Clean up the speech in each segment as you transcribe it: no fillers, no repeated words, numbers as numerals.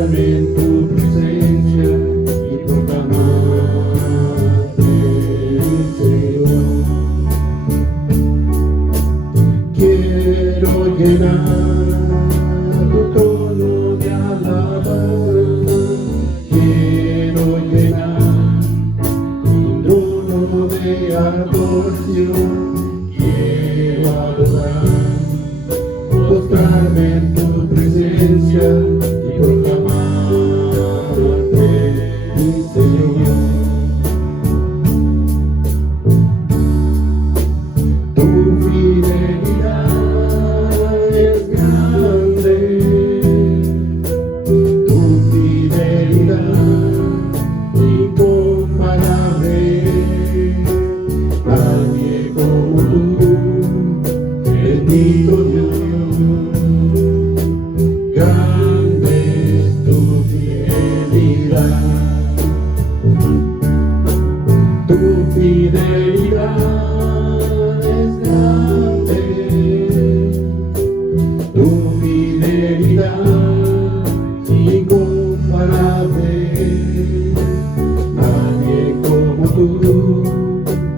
postrarme en tu presencia y proclamarte, Señor. Quiero llenar tu trono de alabanza, quiero llenar tu trono de adoración, quiero adorar, postrarme en tu presencia y proclamarte, mi Señor. Tu fidelidad es grande, tu fidelidad incomparable, nadie como tú, bendito Dios. Grande es tu fidelidad, tu fidelidad es grande, tu fidelidad incomparable, nadie como tú,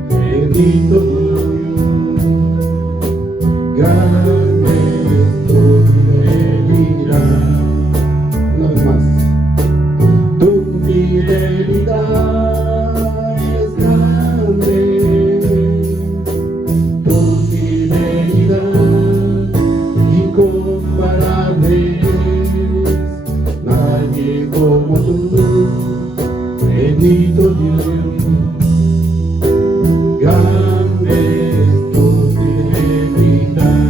bendito Dios. Grande es tu fidelidad. Una vez más. Tu fidelidad es grande, tu fidelidad incomparable, nadie como tú, bendito Dios. Grande es tu fidelidad,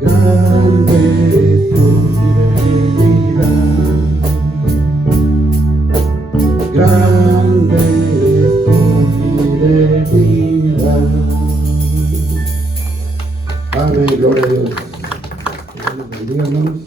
grande es tu fidelidad, grande es tu fidelidad. Amén, gloria a Dios. Dios los bendiga, hermanos.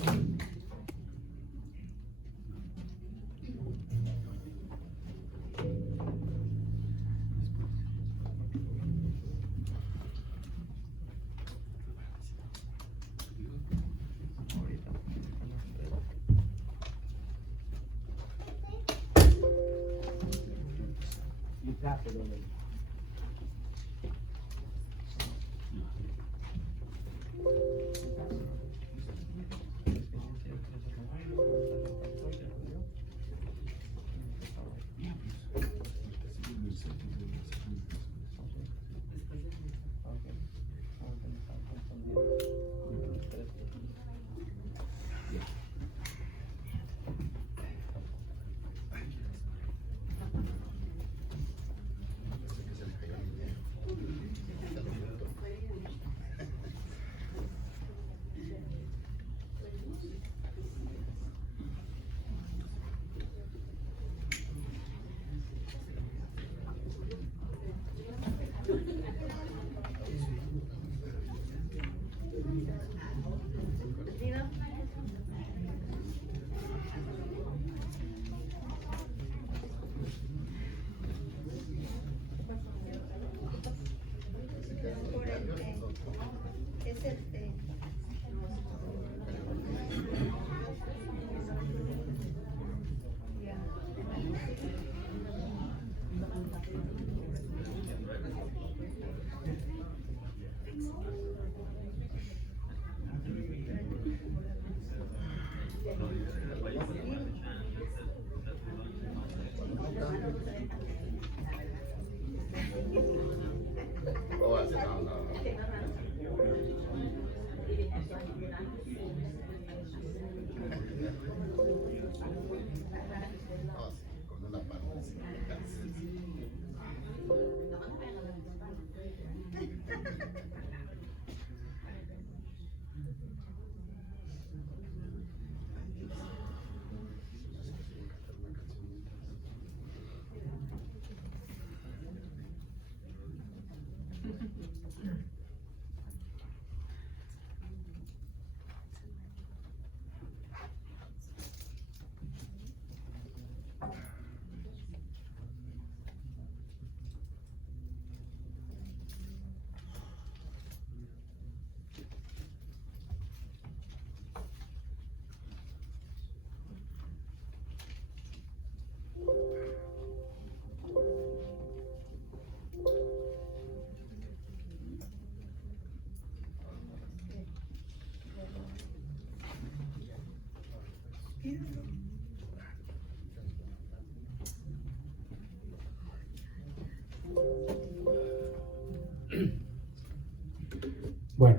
Bueno,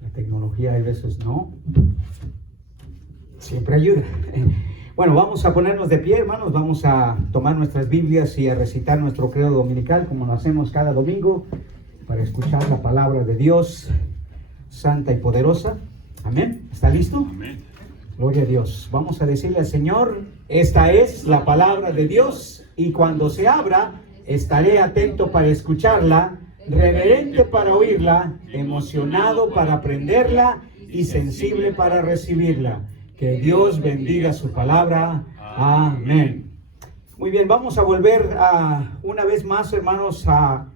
la tecnología a veces no siempre ayuda. Bueno, vamos a ponernos de pie, hermanos, vamos a tomar nuestras Biblias y a recitar nuestro credo dominical como lo hacemos cada domingo para escuchar la palabra de Dios santa y poderosa. Amén. ¿Está listo? Amén. Gloria a Dios. Vamos a decirle al Señor, esta es la palabra de Dios y cuando se abra estaré atento para escucharla, reverente para oírla, emocionado para aprenderla y sensible para recibirla. Que Dios bendiga su palabra. Amén. Muy bien, vamos a volver una vez más, hermanos, a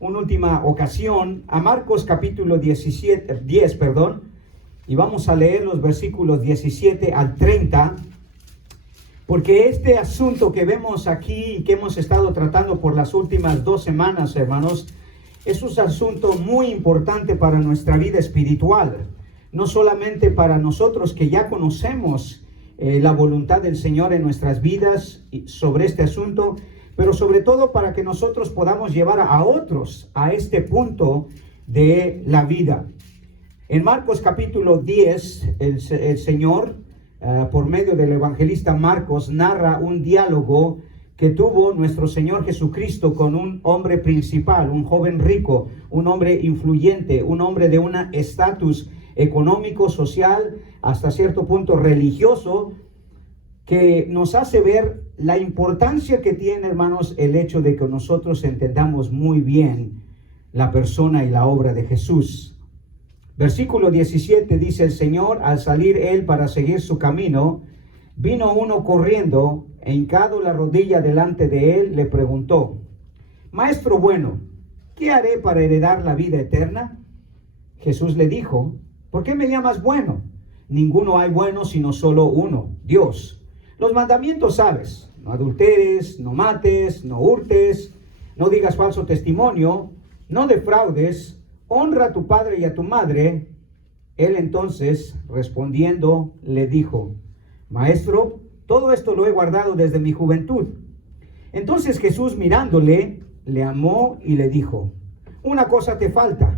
una última ocasión, a Marcos capítulo 10, y vamos a leer los versículos 17 al 30, porque este asunto que vemos aquí y que hemos estado tratando por las últimas 2 semanas, hermanos, es un asunto muy importante para nuestra vida espiritual. No solamente para nosotros que ya conocemos la voluntad del Señor en nuestras vidas sobre este asunto, pero sobre todo para que nosotros podamos llevar a otros a este punto de la vida. En Marcos capítulo 10, el Señor, por medio del evangelista Marcos, narra un diálogo que tuvo nuestro Señor Jesucristo con un hombre principal, un joven rico, un hombre influyente, un hombre de un estatus económico, social, hasta cierto punto religioso, que nos hace ver la importancia que tiene, hermanos, el hecho de que nosotros entendamos muy bien la persona y la obra de Jesús. Versículo 17 dice: el Señor, al salir él para seguir su camino, vino uno corriendo, e hincado la rodilla delante de él, le preguntó: Maestro bueno, ¿qué haré para heredar la vida eterna? Jesús le dijo: ¿por qué me llamas bueno? Ninguno hay bueno sino solo uno, Dios. Los mandamientos sabes: no adulteres, no mates, no hurtes, no digas falso testimonio, no defraudes, honra a tu padre y a tu madre. Él entonces, respondiendo, le dijo: Maestro, todo esto lo he guardado desde mi juventud. Entonces Jesús, mirándole, le amó y le dijo: una cosa te falta.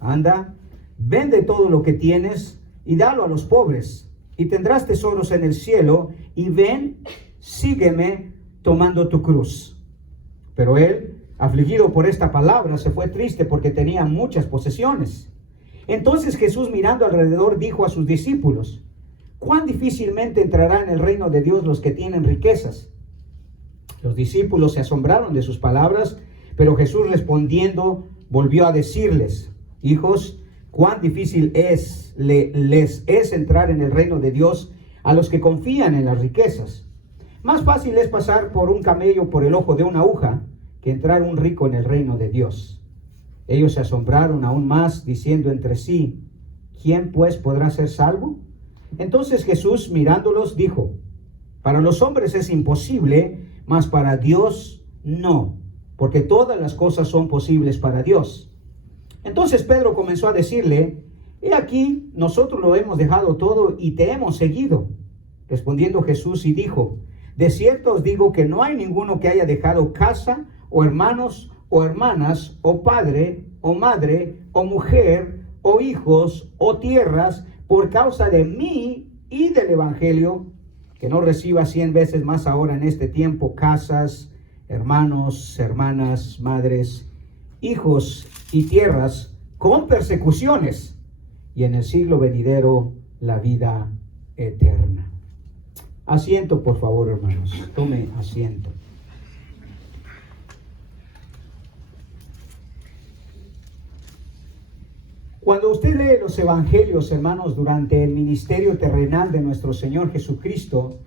Anda, vende todo lo que tienes y dalo a los pobres, y tendrás tesoros en el cielo, y ven, sígueme tomando tu cruz. Pero él, afligido por esta palabra, se fue triste porque tenía muchas posesiones. Entonces Jesús, mirando alrededor, dijo a sus discípulos: ¿cuán difícilmente entrará en el reino de Dios los que tienen riquezas? Los discípulos se asombraron de sus palabras, pero Jesús, respondiendo, volvió a decirles: hijos, cuán difícil les es entrar en el reino de Dios a los que confían en las riquezas. Más fácil es pasar por un camello por el ojo de una aguja que entrar un rico en el reino de Dios. Ellos se asombraron aún más, diciendo entre sí: ¿quién pues podrá ser salvo? Entonces Jesús, mirándolos, dijo: para los hombres es imposible, mas para Dios no, porque todas las cosas son posibles para Dios. Entonces Pedro comenzó a decirle: he aquí, nosotros lo hemos dejado todo y te hemos seguido. Respondiendo Jesús y dijo: de cierto os digo que no hay ninguno que haya dejado casa, o hermanos, o hermanas, o padre, o madre, o mujer, o hijos, o tierras, por causa de mí y del evangelio, que no reciba 100 veces más ahora en este tiempo casas, hermanos, hermanas, madres, hijos y tierras, con persecuciones, y en el siglo venidero la vida eterna. Asiento, por favor, hermanos. Tome asiento. Cuando usted lee los evangelios, hermanos, durante el ministerio terrenal de nuestro Señor Jesucristo,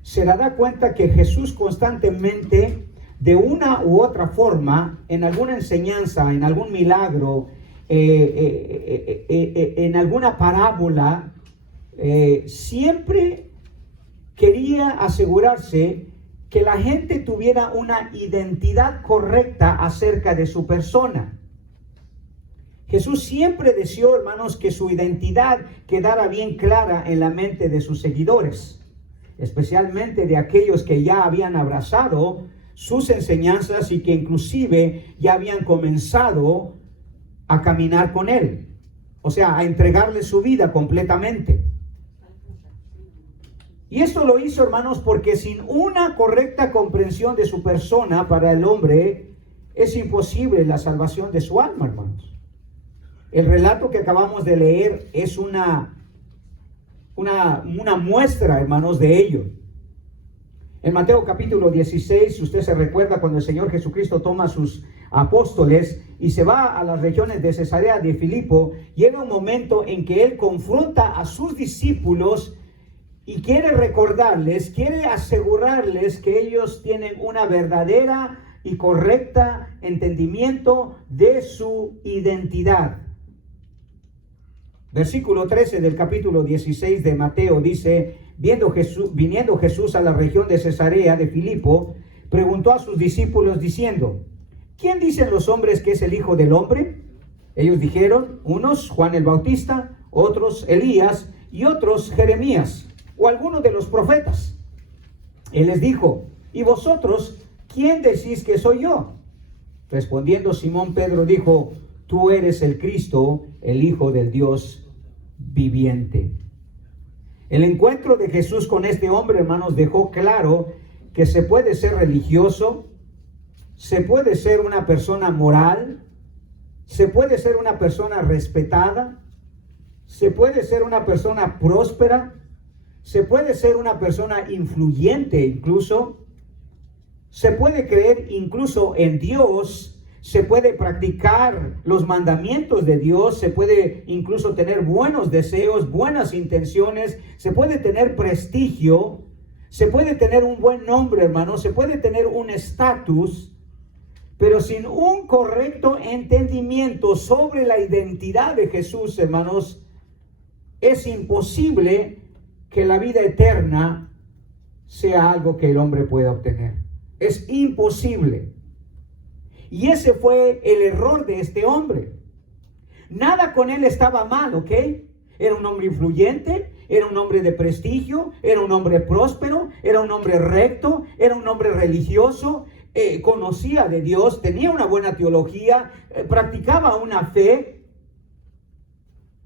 se dará cuenta que Jesús constantemente, de una u otra forma, en alguna enseñanza, en algún milagro, en alguna parábola, siempre quería asegurarse que la gente tuviera una identidad correcta acerca de su persona. Jesús siempre deseó, hermanos, que su identidad quedara bien clara en la mente de sus seguidores, especialmente de aquellos que ya habían abrazado sus enseñanzas y que inclusive ya habían comenzado a caminar con Él, o sea, a entregarle su vida completamente. Y esto lo hizo, hermanos, porque sin una correcta comprensión de su persona, para el hombre es imposible la salvación de su alma, hermanos. El relato que acabamos de leer es una muestra, hermanos, de ello. En Mateo capítulo 16, si usted se recuerda, cuando el Señor Jesucristo toma a sus apóstoles y se va a las regiones de Cesarea de Filipo, llega un momento en que Él confronta a sus discípulos y quiere recordarles, quiere asegurarles que ellos tienen una verdadera y correcta entendimiento de su identidad. Versículo 13 del capítulo 16 de Mateo dice: viniendo Jesús a la región de Cesarea de Filipo, preguntó a sus discípulos diciendo: ¿quién dicen los hombres que es el Hijo del Hombre? Ellos dijeron: unos Juan el Bautista, otros Elías y otros Jeremías o alguno de los profetas. Él les dijo: ¿y vosotros quién decís que soy yo? Respondiendo Simón Pedro dijo: tú eres el Cristo, el Hijo del Dios viviente. El encuentro de Jesús con este hombre, hermanos, dejó claro que se puede ser religioso, se puede ser una persona moral, se puede ser una persona respetada, se puede ser una persona próspera, se puede ser una persona influyente incluso, se puede creer incluso en Dios, se puede practicar los mandamientos de Dios, se puede incluso tener buenos deseos, buenas intenciones, se puede tener prestigio, se puede tener un buen nombre, hermano, se puede tener un estatus, pero sin un correcto entendimiento sobre la identidad de Jesús, hermanos, es imposible que la vida eterna sea algo que el hombre pueda obtener. Es imposible. Y ese fue el error de este hombre. Nada con él estaba mal, ¿ok? Era un hombre influyente, era un hombre de prestigio, era un hombre próspero, era un hombre recto, era un hombre religioso, conocía de Dios, tenía una buena teología, practicaba una fe.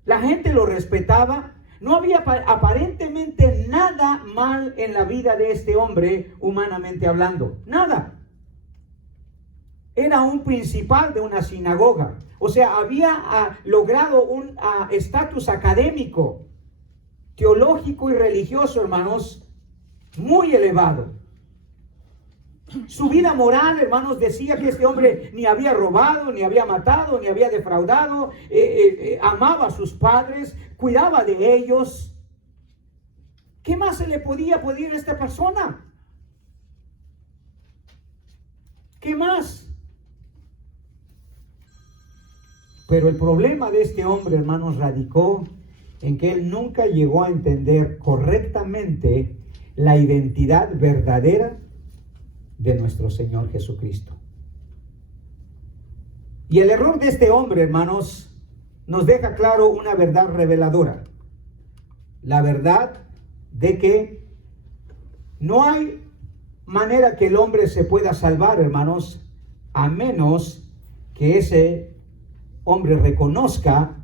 La gente lo respetaba. No había aparentemente nada mal en la vida de este hombre, humanamente hablando. Nada. Era un principal de una sinagoga. O sea, había logrado un estatus académico, teológico y religioso, hermanos, muy elevado. Su vida moral, hermanos, decía que este hombre ni había robado, ni había matado, ni había defraudado, amaba a sus padres, cuidaba de ellos. ¿Qué más se le podía pedir a esta persona? ¿Qué más? Pero el problema de este hombre, hermanos, radicó en que él nunca llegó a entender correctamente la identidad verdadera de nuestro Señor Jesucristo. Y el error de este hombre, hermanos, nos deja claro una verdad reveladora. La verdad de que no hay manera que el hombre se pueda salvar, hermanos, a menos que ese hombre reconozca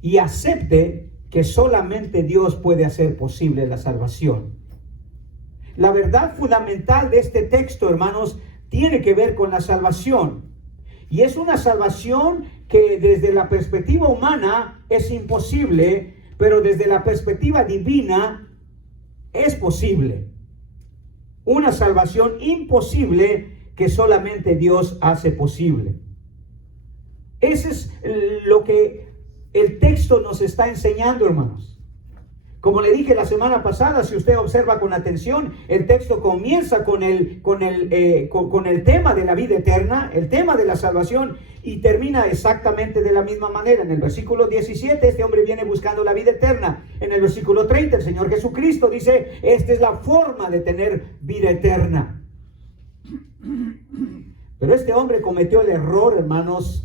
y acepte que solamente Dios puede hacer posible la salvación. La verdad fundamental de este texto, hermanos, tiene que ver con la salvación. Y es una salvación que desde la perspectiva humana es imposible, pero desde la perspectiva divina es posible. Una salvación imposible que solamente Dios hace posible. Eso es lo que el texto nos está enseñando, hermanos. Como le dije la semana pasada, si usted observa con atención, el texto comienza con el tema de la vida eterna, el tema de la salvación, y termina exactamente de la misma manera. En el versículo 17, este hombre viene buscando la vida eterna. En el versículo 30, el Señor Jesucristo dice: esta es la forma de tener vida eterna. Pero este hombre cometió el error, hermanos,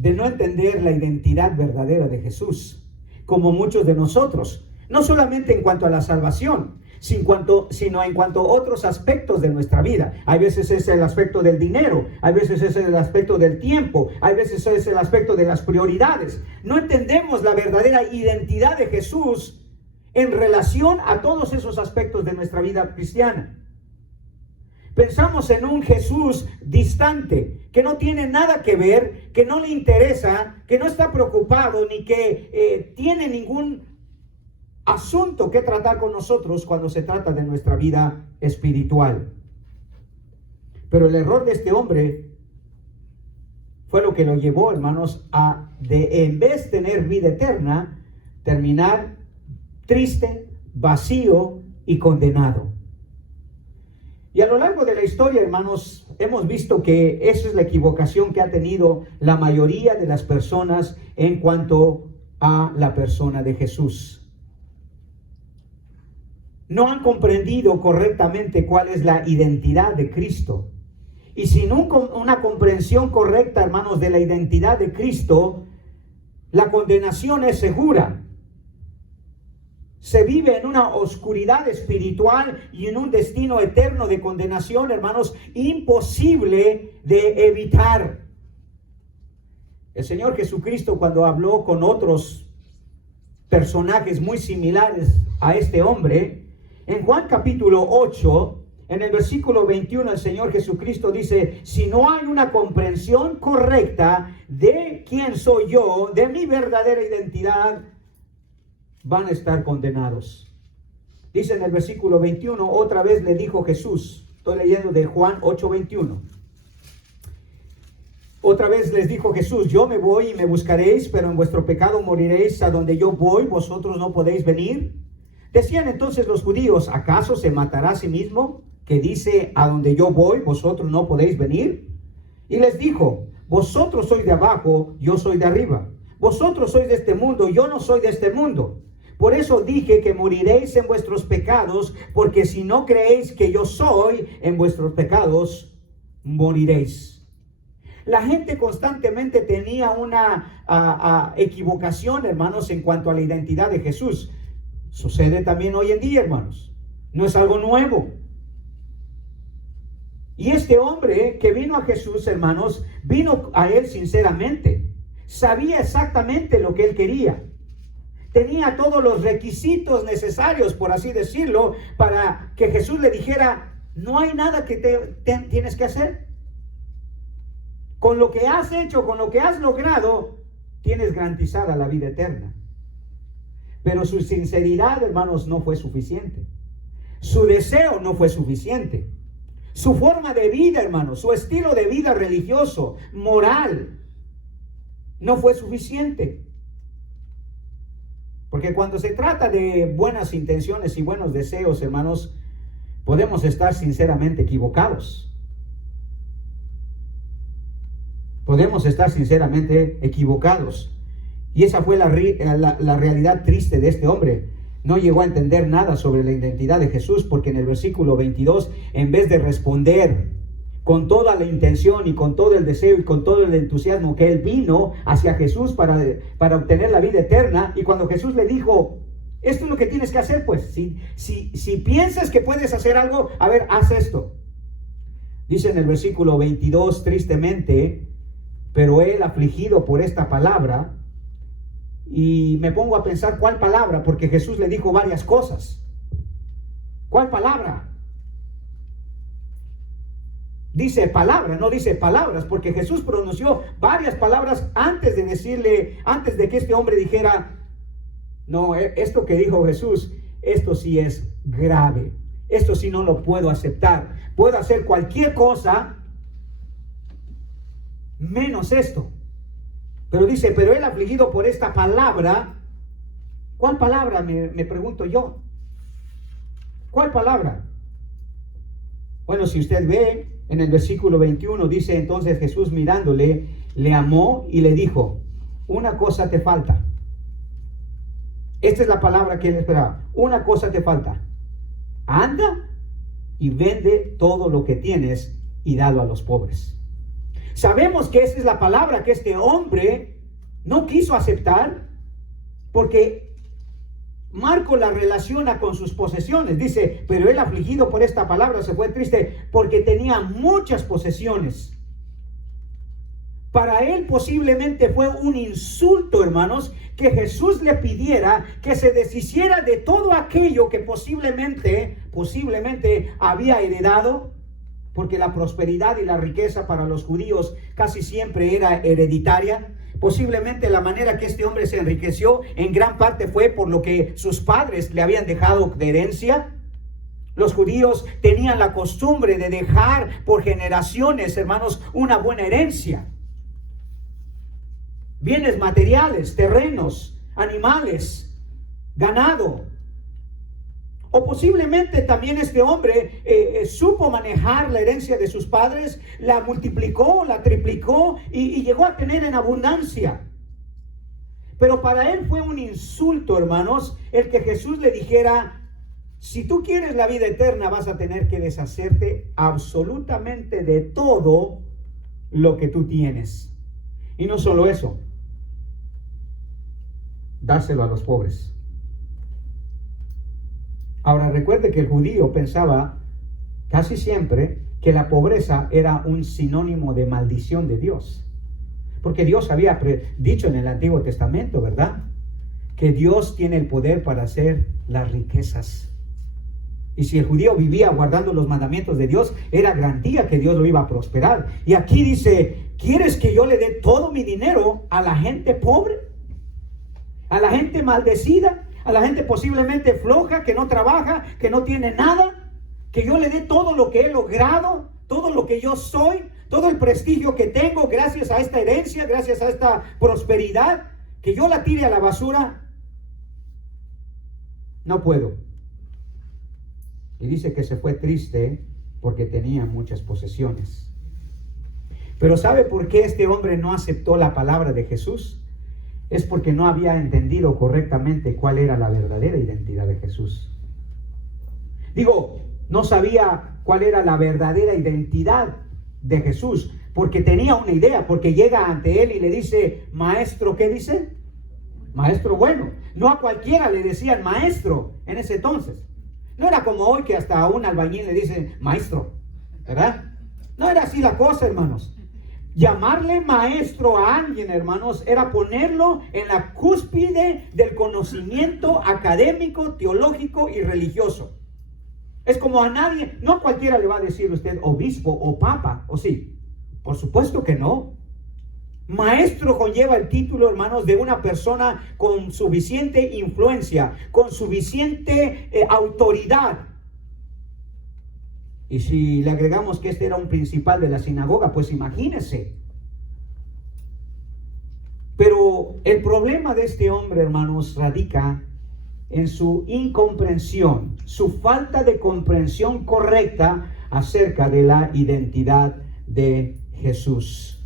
de no entender la identidad verdadera de Jesús, como muchos de nosotros, no solamente en cuanto a la salvación, sino en cuanto a otros aspectos de nuestra vida. Hay veces es el aspecto del dinero, hay veces es el aspecto del tiempo, hay veces es el aspecto de las prioridades. No entendemos la verdadera identidad de Jesús en relación a todos esos aspectos de nuestra vida cristiana. Pensamos en un Jesús distante, que no tiene nada que ver, que no le interesa, que no está preocupado, ni que tiene ningún asunto que tratar con nosotros cuando se trata de nuestra vida espiritual. Pero el error de este hombre fue lo que lo llevó, hermanos, en vez de tener vida eterna, terminar triste, vacío y condenado. Y a lo largo de la historia, hermanos, hemos visto que esa es la equivocación que ha tenido la mayoría de las personas en cuanto a la persona de Jesús. No han comprendido correctamente cuál es la identidad de Cristo. Y sin una comprensión correcta, hermanos, de la identidad de Cristo, la condenación es segura. Se vive en una oscuridad espiritual y en un destino eterno de condenación, hermanos, imposible de evitar. El Señor Jesucristo, cuando habló con otros personajes muy similares a este hombre, en Juan capítulo 8, en el versículo 21, el Señor Jesucristo dice: si no hay una comprensión correcta de quién soy yo, de mi verdadera identidad, van a estar condenados. Dice en el versículo 21, otra vez le dijo Jesús, estoy leyendo de Juan 8:21. Otra vez les dijo Jesús: yo me voy y me buscaréis, pero en vuestro pecado moriréis. A donde yo voy, vosotros no podéis venir. Decían entonces los judíos: ¿acaso se matará a sí mismo, que dice: a donde yo voy, vosotros no podéis venir? Y les dijo: vosotros sois de abajo, yo soy de arriba. Vosotros sois de este mundo, yo no soy de este mundo. Por eso dije que moriréis en vuestros pecados, porque si no creéis que yo soy, en vuestros pecados moriréis. La gente constantemente tenía una equivocación, hermanos, en cuanto a la identidad de Jesús. Sucede también hoy en día, hermanos. No es algo nuevo. Y este hombre que vino a Jesús, hermanos, vino a él sinceramente. Sabía exactamente lo que él quería. Tenía todos los requisitos necesarios, por así decirlo, para que Jesús le dijera: no hay nada que tienes que hacer. Con lo que has hecho, con lo que has logrado, tienes garantizada la vida eterna. Pero su sinceridad, hermanos, no fue suficiente. Su deseo no fue suficiente. Su forma de vida, hermanos, su estilo de vida religioso, moral, no fue suficiente. Porque cuando se trata de buenas intenciones y buenos deseos, hermanos, podemos estar sinceramente equivocados. Podemos estar sinceramente equivocados. Y esa fue la realidad triste de este hombre. No llegó a entender nada sobre la identidad de Jesús, porque en el versículo 22, en vez de responder con toda la intención y con todo el deseo y con todo el entusiasmo que él vino hacia Jesús para obtener la vida eterna, y cuando Jesús le dijo: esto es lo que tienes que hacer, pues si piensas que puedes hacer algo, a ver, haz esto. Dice en el versículo 22, tristemente: pero él, afligido por esta palabra. Y me pongo a pensar cuál palabra, porque Jesús le dijo varias cosas. ¿Cuál palabra? Dice palabra, no dice palabras, porque Jesús pronunció varias palabras antes de que este hombre dijera: no, esto que dijo Jesús, esto sí es grave, esto sí no lo puedo aceptar. Puedo hacer cualquier cosa menos esto. Pero dice: pero él, afligido por esta palabra. ¿Cuál palabra? Me pregunto yo. ¿Cuál palabra? Bueno, si usted ve en el versículo 21, dice: entonces Jesús, mirándole, le amó y le dijo: una cosa te falta. Esta es la palabra que él esperaba. Una cosa te falta. Anda y vende todo lo que tienes y dalo a los pobres. Sabemos que esa es la palabra que este hombre no quiso aceptar, porque Marcos la relaciona con sus posesiones. Dice, pero él afligido por esta palabra se fue triste porque tenía muchas posesiones. Para él posiblemente fue un insulto, hermanos, que Jesús le pidiera que se deshiciera de todo aquello que posiblemente había heredado, porque la prosperidad y la riqueza para los judíos casi siempre era hereditaria. Posiblemente la manera que este hombre se enriqueció en gran parte fue por lo que sus padres le habían dejado de herencia. Los judíos tenían la costumbre de dejar por generaciones, hermanos, una buena herencia. Bienes materiales, terrenos, animales, ganado. O posiblemente también este hombre supo manejar la herencia de sus padres, la multiplicó, la triplicó y llegó a tener en abundancia. Pero para él fue un insulto, hermanos, el que Jesús le dijera, si tú quieres la vida eterna vas a tener que deshacerte absolutamente de todo lo que tú tienes. Y no solo eso, dárselo a los pobres. Ahora recuerde que el judío pensaba casi siempre que la pobreza era un sinónimo de maldición de Dios. Porque Dios había dicho en el Antiguo Testamento, ¿verdad? Que Dios tiene el poder para hacer las riquezas. Y si el judío vivía guardando los mandamientos de Dios, era garantía que Dios lo iba a prosperar. Y aquí dice, ¿quieres que yo le dé todo mi dinero a la gente pobre? ¿A la gente maldecida? ¿A la gente posiblemente floja, que no trabaja, que no tiene nada? ¿Que yo le dé todo lo que he logrado, todo lo que yo soy, todo el prestigio que tengo gracias a esta herencia, gracias a esta prosperidad, que yo la tire a la basura? No puedo. Y dice que se fue triste porque tenía muchas posesiones. Pero ¿sabe por qué este hombre no aceptó la palabra de Jesús? Es porque no había entendido correctamente cuál era la verdadera identidad de Jesús. Digo, no sabía cuál era la verdadera identidad de Jesús, porque tenía una idea, porque llega ante él y le dice, maestro, ¿qué dice? Maestro bueno. No a cualquiera le decían maestro en ese entonces. No era como hoy que hasta a un albañil le dicen maestro, ¿verdad? No era así la cosa, hermanos. Llamarle maestro a alguien, hermanos, era ponerlo en la cúspide del conocimiento académico, teológico y religioso. Es como a nadie, no a cualquiera le va a decir usted obispo o papa, ¿o sí? Por supuesto que no. Maestro conlleva el título, hermanos, de una persona con suficiente influencia, con suficiente autoridad. Y si le agregamos que este era un principal de la sinagoga, pues imagínese. Pero el problema de este hombre, hermanos, radica en su incomprensión, su falta de comprensión correcta acerca de la identidad de Jesús.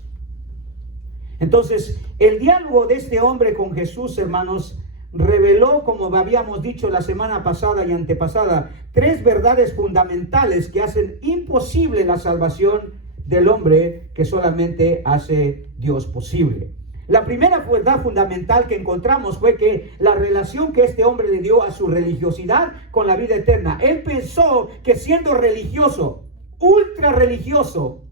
Entonces, el diálogo de este hombre con Jesús, hermanos, reveló, como habíamos dicho la semana pasada y antepasada, tres verdades fundamentales que hacen imposible la salvación del hombre que solamente hace Dios posible. La primera verdad fundamental que encontramos fue que la relación que este hombre le dio a su religiosidad con la vida eterna. Él pensó que siendo religioso, ultra religioso,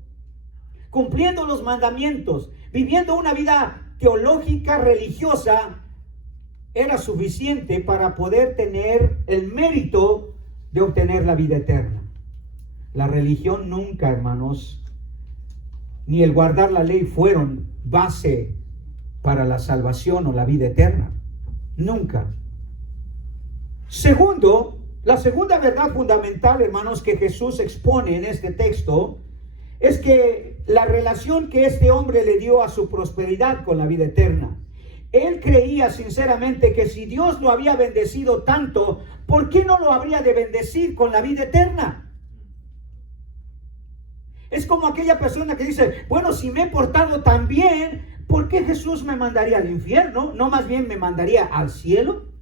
cumpliendo los mandamientos, viviendo una vida teológica religiosa, era suficiente para poder tener el mérito de obtener la vida eterna. La religión nunca, hermanos, ni el guardar la ley fueron base para la salvación o la vida eterna. Nunca. Segundo, la segunda verdad fundamental, hermanos, que Jesús expone en este texto es que la relación que este hombre le dio a su prosperidad con la vida eterna. Él creía sinceramente que si Dios lo había bendecido tanto, ¿por qué no lo habría de bendecir con la vida eterna? Es como aquella persona que dice, bueno, si me he portado tan bien, ¿por qué Jesús me mandaría al infierno? ¿No más bien me mandaría al cielo?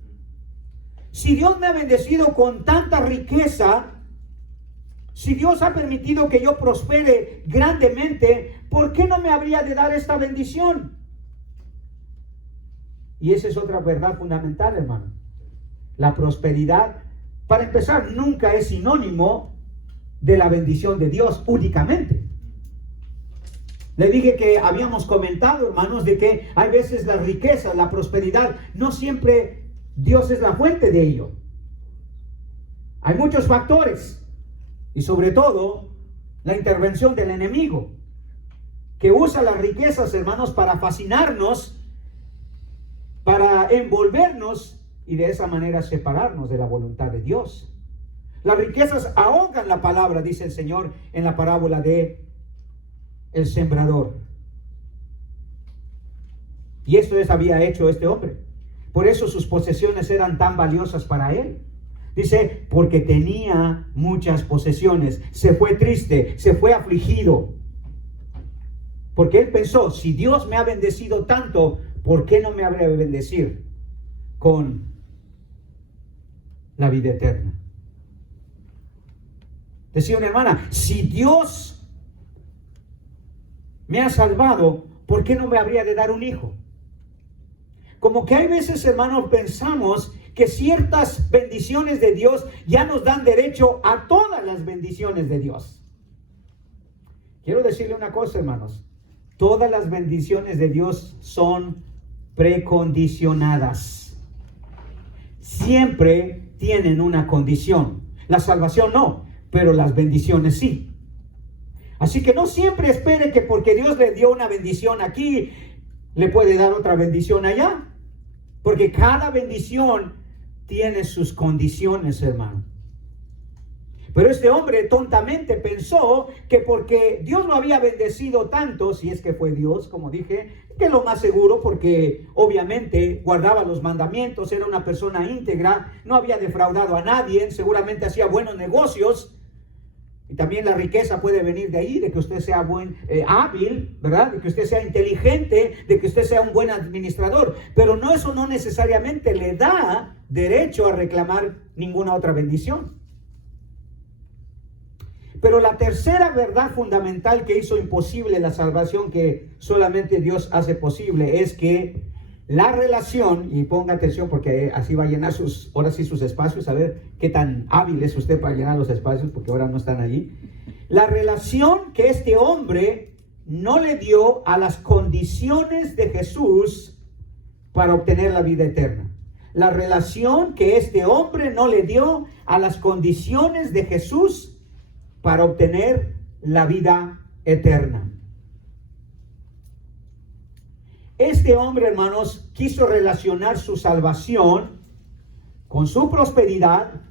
Si Dios me ha bendecido con tanta riqueza, si Dios ha permitido que yo prospere grandemente, ¿por qué no me habría de dar esta bendición? Y esa es otra verdad fundamental, hermano. La prosperidad, para empezar, nunca es sinónimo de la bendición de Dios únicamente. Le dije que habíamos comentado, hermanos, de que hay veces la riqueza, la prosperidad, no siempre Dios es la fuente de ello. Hay muchos factores y sobre todo la intervención del enemigo, que usa las riquezas, hermanos, para fascinarnos, para envolvernos y de esa manera separarnos de la voluntad de Dios. Las riquezas ahogan la palabra, dice el Señor en la parábola de el sembrador. Y esto había hecho este hombre. Por eso sus posesiones eran tan valiosas para él. Dice, porque tenía muchas posesiones, se fue triste, se fue afligido. Porque él pensó, si Dios me ha bendecido tanto, ¿por qué no me habría de bendecir con la vida eterna? Decía una hermana, si Dios me ha salvado, ¿por qué no me habría de dar un hijo? Como que hay veces, hermanos, pensamos que ciertas bendiciones de Dios ya nos dan derecho a todas las bendiciones de Dios. Quiero decirle una cosa, hermanos. Todas las bendiciones de Dios son precondicionadas. Siempre tienen una condición. La salvación no, pero las bendiciones sí. Así que no siempre espere que porque Dios le dio una bendición aquí, le puede dar otra bendición allá. Porque cada bendición tiene sus condiciones, hermano. Pero este hombre tontamente pensó que porque Dios lo había bendecido tanto, si es que fue Dios, como dije, que lo más seguro, porque obviamente guardaba los mandamientos, era una persona íntegra, no había defraudado a nadie, seguramente hacía buenos negocios. Y también la riqueza puede venir de ahí, de que usted sea hábil, ¿verdad? De que usted sea inteligente, de que usted sea un buen administrador. Pero eso no necesariamente le da derecho a reclamar ninguna otra bendición. Pero la tercera verdad fundamental que hizo imposible la salvación que solamente Dios hace posible es que la relación, y ponga atención porque así va a llenar sus espacios, a ver qué tan hábil es usted para llenar los espacios, porque ahora no están allí. La relación que este hombre no le dio a las condiciones de Jesús para obtener la vida eterna. La relación que este hombre no le dio a las condiciones de Jesús para obtener la vida eterna. Este hombre, hermanos, quiso relacionar su salvación con su prosperidad,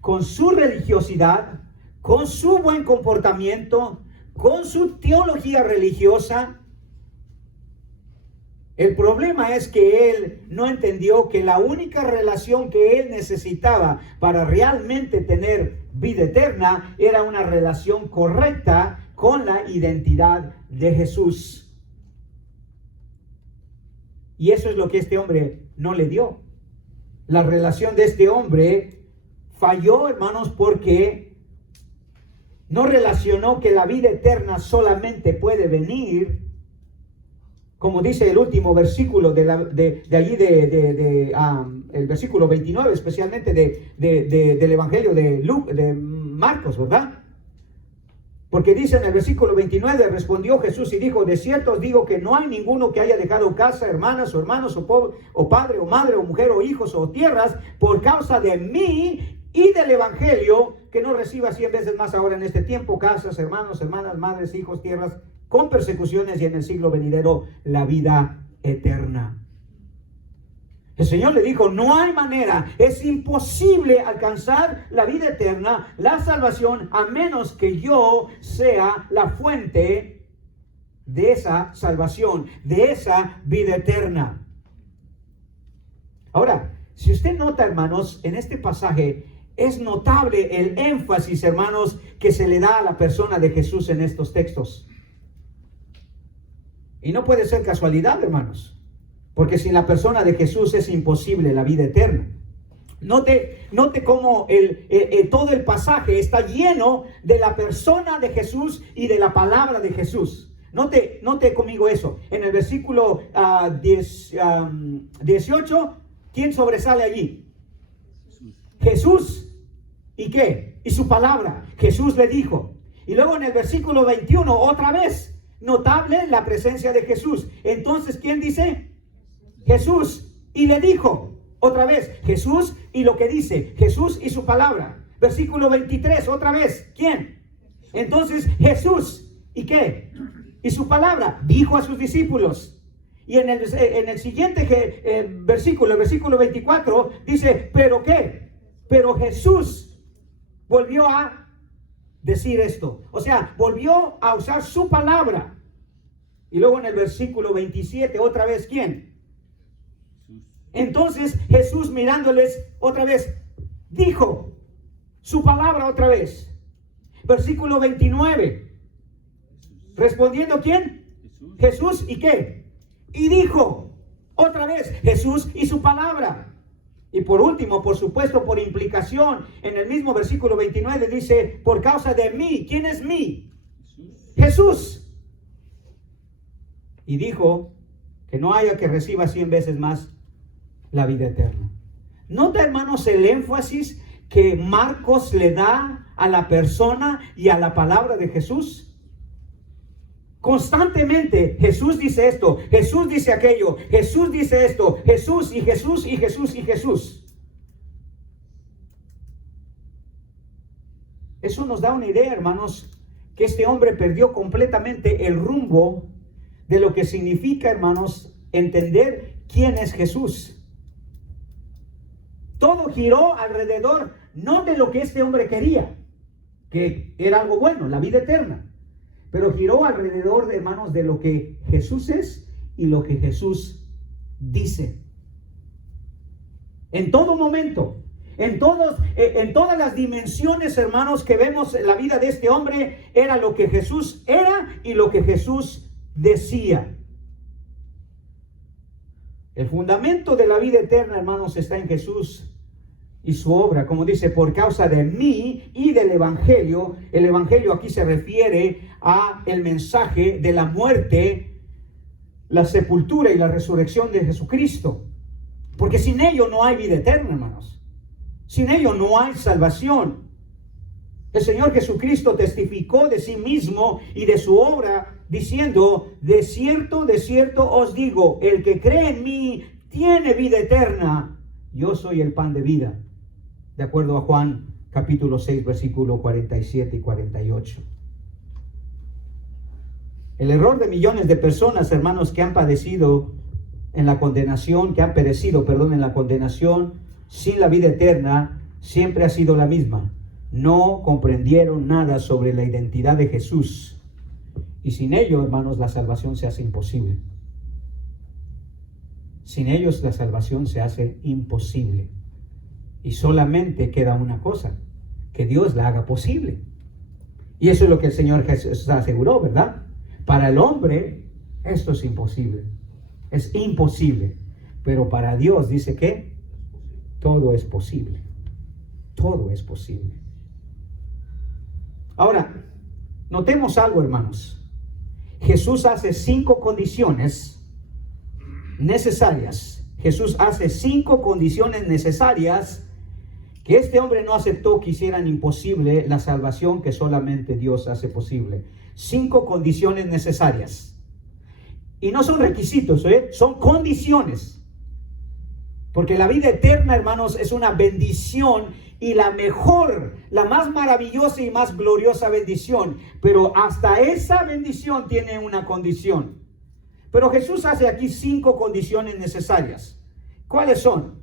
con su religiosidad, con su buen comportamiento, con su teología religiosa. El problema es que él no entendió que la única relación que él necesitaba para realmente tener vida eterna era una relación correcta con la identidad de Jesús. Y eso es lo que este hombre no le dio. La relación de este hombre falló, hermanos, porque no relacionó que la vida eterna solamente puede venir, como dice el último versículo de allí, el versículo 29, especialmente del Evangelio de Marcos, ¿verdad? Porque dice en el versículo 29, respondió Jesús y dijo, de cierto os digo que no hay ninguno que haya dejado casa, hermanas o hermanos, o padre o madre, o mujer o hijos o tierras, por causa de mí y del Evangelio, que no reciba 100 veces más ahora en este tiempo, casas, hermanos, hermanas, madres, hijos, tierras, con persecuciones y en el siglo venidero la vida eterna. El Señor le dijo, no hay manera, es imposible alcanzar la vida eterna, la salvación, a menos que yo sea la fuente de esa salvación, de esa vida eterna. Ahora, si usted nota, hermanos, en este pasaje es notable el énfasis, hermanos, que se le da a la persona de Jesús en estos textos. Y no puede ser casualidad, hermanos. Porque sin la persona de Jesús es imposible la vida eterna. Note cómo todo el pasaje está lleno de la persona de Jesús y de la palabra de Jesús. Note conmigo eso. En el versículo 18, ¿quién sobresale allí? Jesús. ¿Y qué? Y su palabra. Jesús le dijo. Y luego en el versículo 21, otra vez, notable la presencia de Jesús. Entonces, ¿quién dice? Jesús. Y le dijo, otra vez, Jesús y lo que dice, Jesús y su palabra. Versículo 23, otra vez, ¿quién? Entonces, Jesús. ¿Y qué? Y su palabra, dijo a sus discípulos. Y en el siguiente versículo, el versículo 24, dice, ¿pero qué? Pero Jesús volvió a decir esto. O sea, volvió a usar su palabra. Y luego en el versículo 27, otra vez, ¿quién? Entonces Jesús mirándoles otra vez, dijo su palabra otra vez. Versículo 29. Respondiendo, ¿quién? Jesús. ¿Y qué? Y dijo otra vez Jesús y su palabra. Y por último, por supuesto, por implicación, en el mismo versículo 29 dice, por causa de mí. ¿Quién es mí? Jesús. Y dijo que no haya que reciba 100 veces más la vida eterna. Nota, hermanos, el énfasis que Marcos le da a la persona y a la palabra de Jesús. Constantemente Jesús dice esto, Jesús dice aquello, Jesús dice esto, Jesús y Jesús y Jesús y Jesús. Eso nos da una idea, hermanos, que este hombre perdió completamente el rumbo de lo que significa, hermanos, entender quién es Jesús. Todo giró alrededor, no de lo que este hombre quería, que era algo bueno, la vida eterna, pero giró alrededor, hermanos, de lo que Jesús es y lo que Jesús dice. En todo momento, en todas las dimensiones, hermanos, que vemos en la vida de este hombre, era lo que Jesús era y lo que Jesús decía. El fundamento de la vida eterna, hermanos, está en Jesús y su obra, como dice, por causa de mí y del evangelio. El evangelio aquí se refiere a el mensaje de la muerte, la sepultura y la resurrección de Jesucristo. Porque sin ello no hay vida eterna, hermanos. Sin ello no hay salvación. El Señor Jesucristo testificó de sí mismo y de su obra, diciendo, de cierto os digo, el que cree en mí tiene vida eterna. Yo soy el pan de vida. De acuerdo a Juan capítulo 6, versículo 47 y 48. El error de millones de personas, hermanos, que han padecido en la condenación, que han perecido, en la condenación sin la vida eterna, siempre ha sido la misma. No comprendieron nada sobre la identidad de Jesús. Y sin ello, hermanos, la salvación se hace imposible. Sin ellos la salvación se hace imposible. Y solamente queda una cosa, que Dios la haga posible. Y eso es lo que el Señor Jesús aseguró, ¿verdad? Para el hombre esto es imposible. Es imposible. Pero para Dios dice que todo es posible. Todo es posible. Ahora, notemos algo, hermanos. Jesús hace 5 condiciones necesarias. Jesús hace 5 condiciones necesarias que este hombre no aceptó, que hicieran imposible la salvación que solamente Dios hace posible. 5 condiciones necesarias. Y no son requisitos, son condiciones. Porque la vida eterna, hermanos, es una bendición y la mejor, la más maravillosa y más gloriosa bendición. Pero hasta esa bendición tiene una condición. Pero Jesús hace aquí 5 condiciones necesarias. ¿Cuáles son?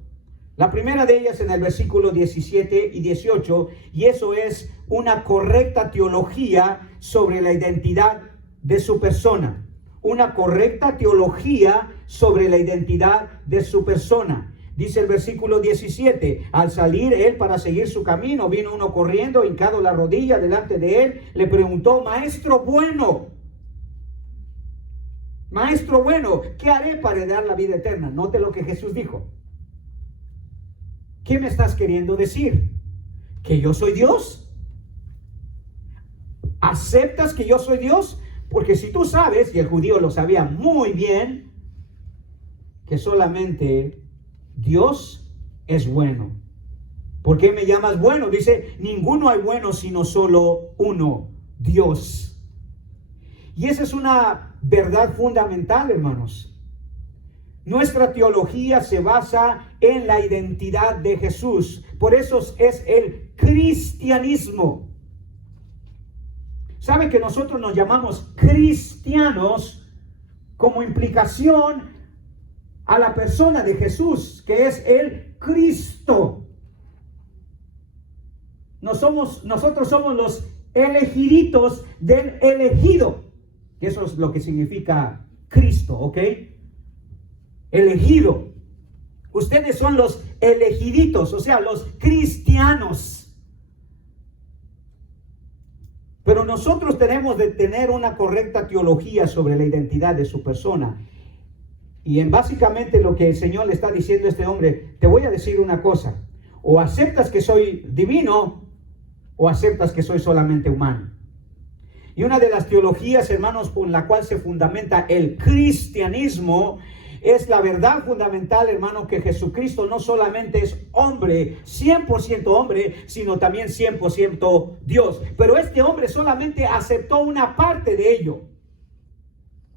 La primera de ellas en el versículo 17 y 18, y eso es una correcta teología sobre la identidad de su persona. Una correcta teología sobre la identidad de su persona. Dice el versículo 17, al salir él para seguir su camino, vino uno corriendo, hincado la rodilla delante de él, le preguntó, maestro bueno, ¿qué haré para heredar la vida eterna? Note lo que Jesús dijo. ¿Qué me estás queriendo decir? ¿Que yo soy Dios? ¿Aceptas que yo soy Dios? Porque si tú sabes, y el judío lo sabía muy bien, que solamente Dios es bueno. ¿Por qué me llamas bueno? Dice, ninguno hay bueno sino solo uno, Dios. Y esa es una verdad fundamental, hermanos. Nuestra teología se basa en la identidad de Jesús. Por eso es el cristianismo. ¿Sabe que nosotros nos llamamos cristianos como implicación a la persona de Jesús, que es el Cristo? Nosotros somos los elegiditos del elegido. Eso es lo que significa Cristo, ¿ok? Elegido. Ustedes son los elegiditos, o sea, los cristianos. Pero nosotros tenemos de tener una correcta teología sobre la identidad de su persona. Y en básicamente lo que el Señor le está diciendo a este hombre, te voy a decir una cosa. O aceptas que soy divino, o aceptas que soy solamente humano. Y una de las teologías, hermanos, por la cual se fundamenta el cristianismo, es la verdad fundamental, hermano, que Jesucristo no solamente es hombre, 100% hombre, sino también 100% Dios. Pero este hombre solamente aceptó una parte de ello.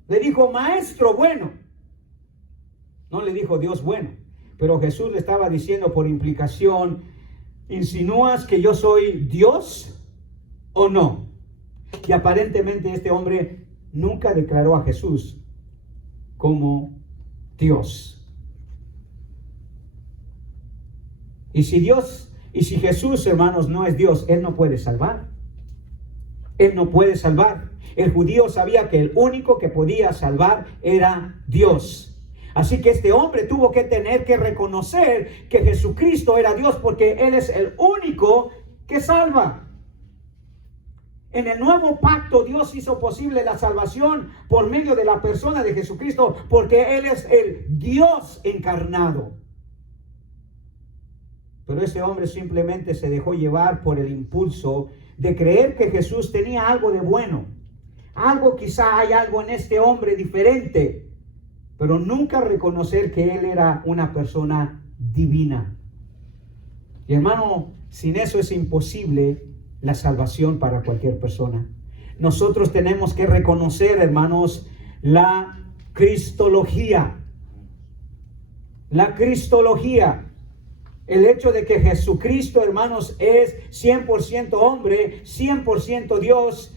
Le dijo, maestro bueno. No le dijo Dios bueno. Pero Jesús le estaba diciendo por implicación, ¿insinúas que yo soy Dios o no? Y aparentemente este hombre nunca declaró a Jesús como Dios. Y si Jesús, hermanos, no es Dios, Él no puede salvar. Él no puede salvar. El judío sabía que el único que podía salvar era Dios. Así que este hombre tuvo que tener que reconocer que Jesucristo era Dios, porque Él es el único que salva. En el nuevo pacto Dios hizo posible la salvación por medio de la persona de Jesucristo, porque Él es el Dios encarnado. Pero ese hombre simplemente se dejó llevar por el impulso de creer que Jesús tenía algo de bueno. Quizá hay algo en este hombre diferente, pero nunca reconocer que Él era una persona divina. Y hermano, sin eso es imposible la salvación para cualquier persona. Nosotros tenemos que reconocer, hermanos, la cristología. La cristología. El hecho de que Jesucristo, hermanos, es 100% hombre, 100% Dios.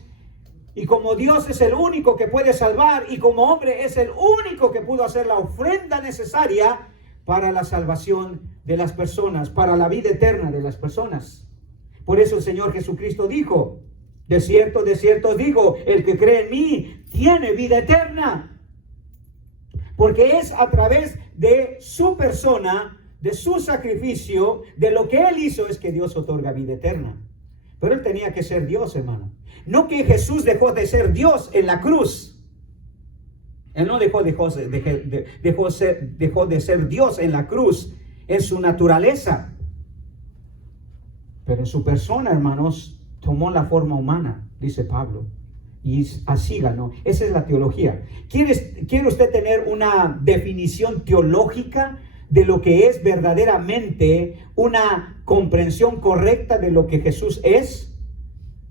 Y como Dios es el único que puede salvar, y como hombre es el único que pudo hacer la ofrenda necesaria para la salvación de las personas, para la vida eterna de las personas. Por eso el Señor Jesucristo dijo, de cierto os digo, el que cree en mí tiene vida eterna. Porque es a través de su persona, de su sacrificio, de lo que Él hizo, es que Dios otorga vida eterna. Pero Él tenía que ser Dios, hermano. No que Jesús dejó de ser Dios en la cruz. Él no dejó de ser Dios en la cruz, en su naturaleza. Pero su persona, hermanos, tomó la forma humana, dice Pablo. Y así ganó. Esa es la teología. ¿Quiere usted tener una definición teológica de lo que es verdaderamente una comprensión correcta de lo que Jesús es?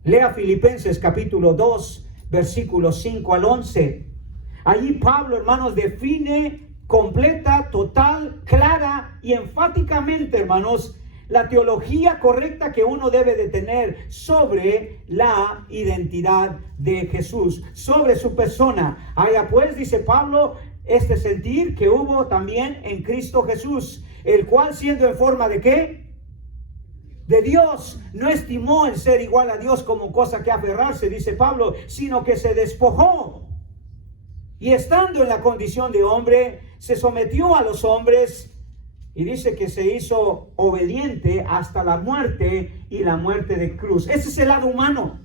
Lea Filipenses capítulo 2, versículos 5 al 11. Allí Pablo, hermanos, define completa, total, clara y enfáticamente, hermanos, la teología correcta que uno debe de tener sobre la identidad de Jesús, sobre su persona. Allá pues, dice Pablo, este sentir que hubo también en Cristo Jesús, el cual siendo en forma de ¿qué? De Dios, no estimó el ser igual a Dios como cosa que aferrarse, dice Pablo, sino que se despojó. Y estando en la condición de hombre, se sometió a los hombres. Y dice que se hizo obediente hasta la muerte y la muerte de cruz. Ese es el lado humano.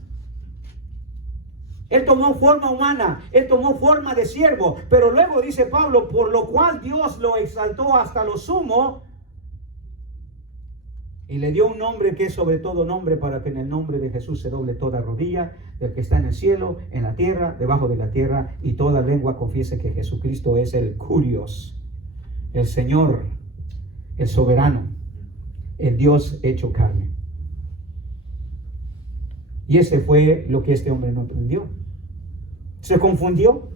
Él tomó forma humana, Él tomó forma de siervo. Pero luego dice Pablo, por lo cual Dios lo exaltó hasta lo sumo Y le dio un nombre que es sobre todo nombre, para que en el nombre de Jesús se doble toda rodilla, del que está en el cielo, en la tierra, debajo de la tierra, y toda lengua confiese que Jesucristo es el Curios, el Señor, el soberano, el Dios hecho carne. Y ese fue lo que este hombre no entendió. Se confundió.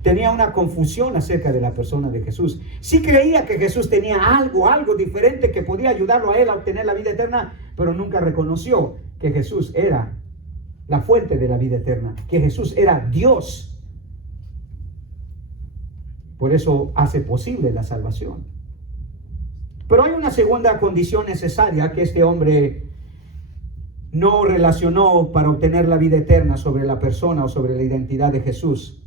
Tenía una confusión acerca de la persona de Jesús. Sí creía que Jesús tenía algo diferente que podía ayudarlo a él a obtener la vida eterna, pero nunca reconoció que Jesús era la fuente de la vida eterna, que Jesús era Dios. Por eso hace posible la salvación. Pero hay una segunda condición necesaria que este hombre no relacionó para obtener la vida eterna sobre la persona o sobre la identidad de Jesús.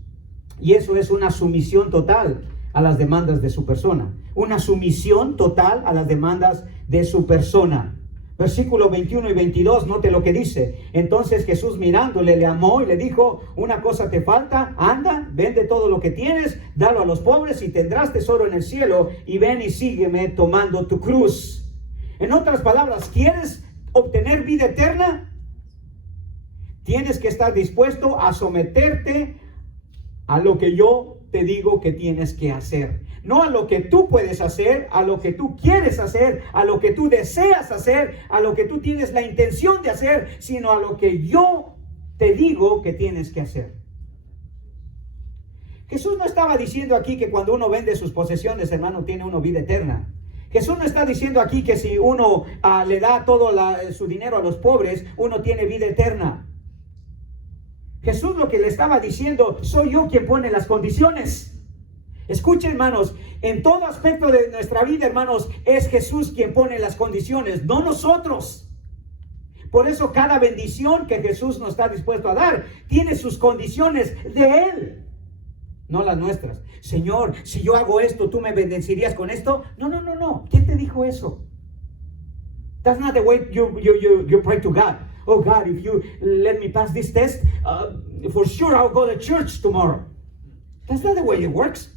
Y eso es una sumisión total a las demandas de su persona. Una sumisión total a las demandas de su persona. Versículo 21 y 22, note lo que dice. Entonces Jesús mirándole le amó y le dijo, una cosa te falta, anda, vende todo lo que tienes, dalo a los pobres y tendrás tesoro en el cielo, y ven y sígueme tomando tu cruz. En otras palabras, ¿quieres obtener vida eterna? Tienes que estar dispuesto a someterte a lo que yo te digo que tienes que hacer. No a lo que tú puedes hacer, a lo que tú quieres hacer, a lo que tú deseas hacer, a lo que tú tienes la intención de hacer, sino a lo que yo te digo que tienes que hacer. Jesús no estaba diciendo aquí que cuando uno vende sus posesiones, hermano, tiene uno vida eterna. Jesús no está diciendo aquí que si uno le da todo su dinero a los pobres, uno tiene vida eterna. Jesús lo que le estaba diciendo, soy yo quien pone las condiciones. Escuchen, hermanos, en todo aspecto de nuestra vida, hermanos, es Jesús quien pone las condiciones, no nosotros. Por eso cada bendición que Jesús nos está dispuesto a dar, tiene sus condiciones de Él, no las nuestras. Señor, si yo hago esto, ¿tú me bendecirías con esto? No. ¿Quién te dijo eso? That's not the way you pray to God. Oh God, if you let me pass this test, for sure I'll go to church tomorrow. That's not the way it works.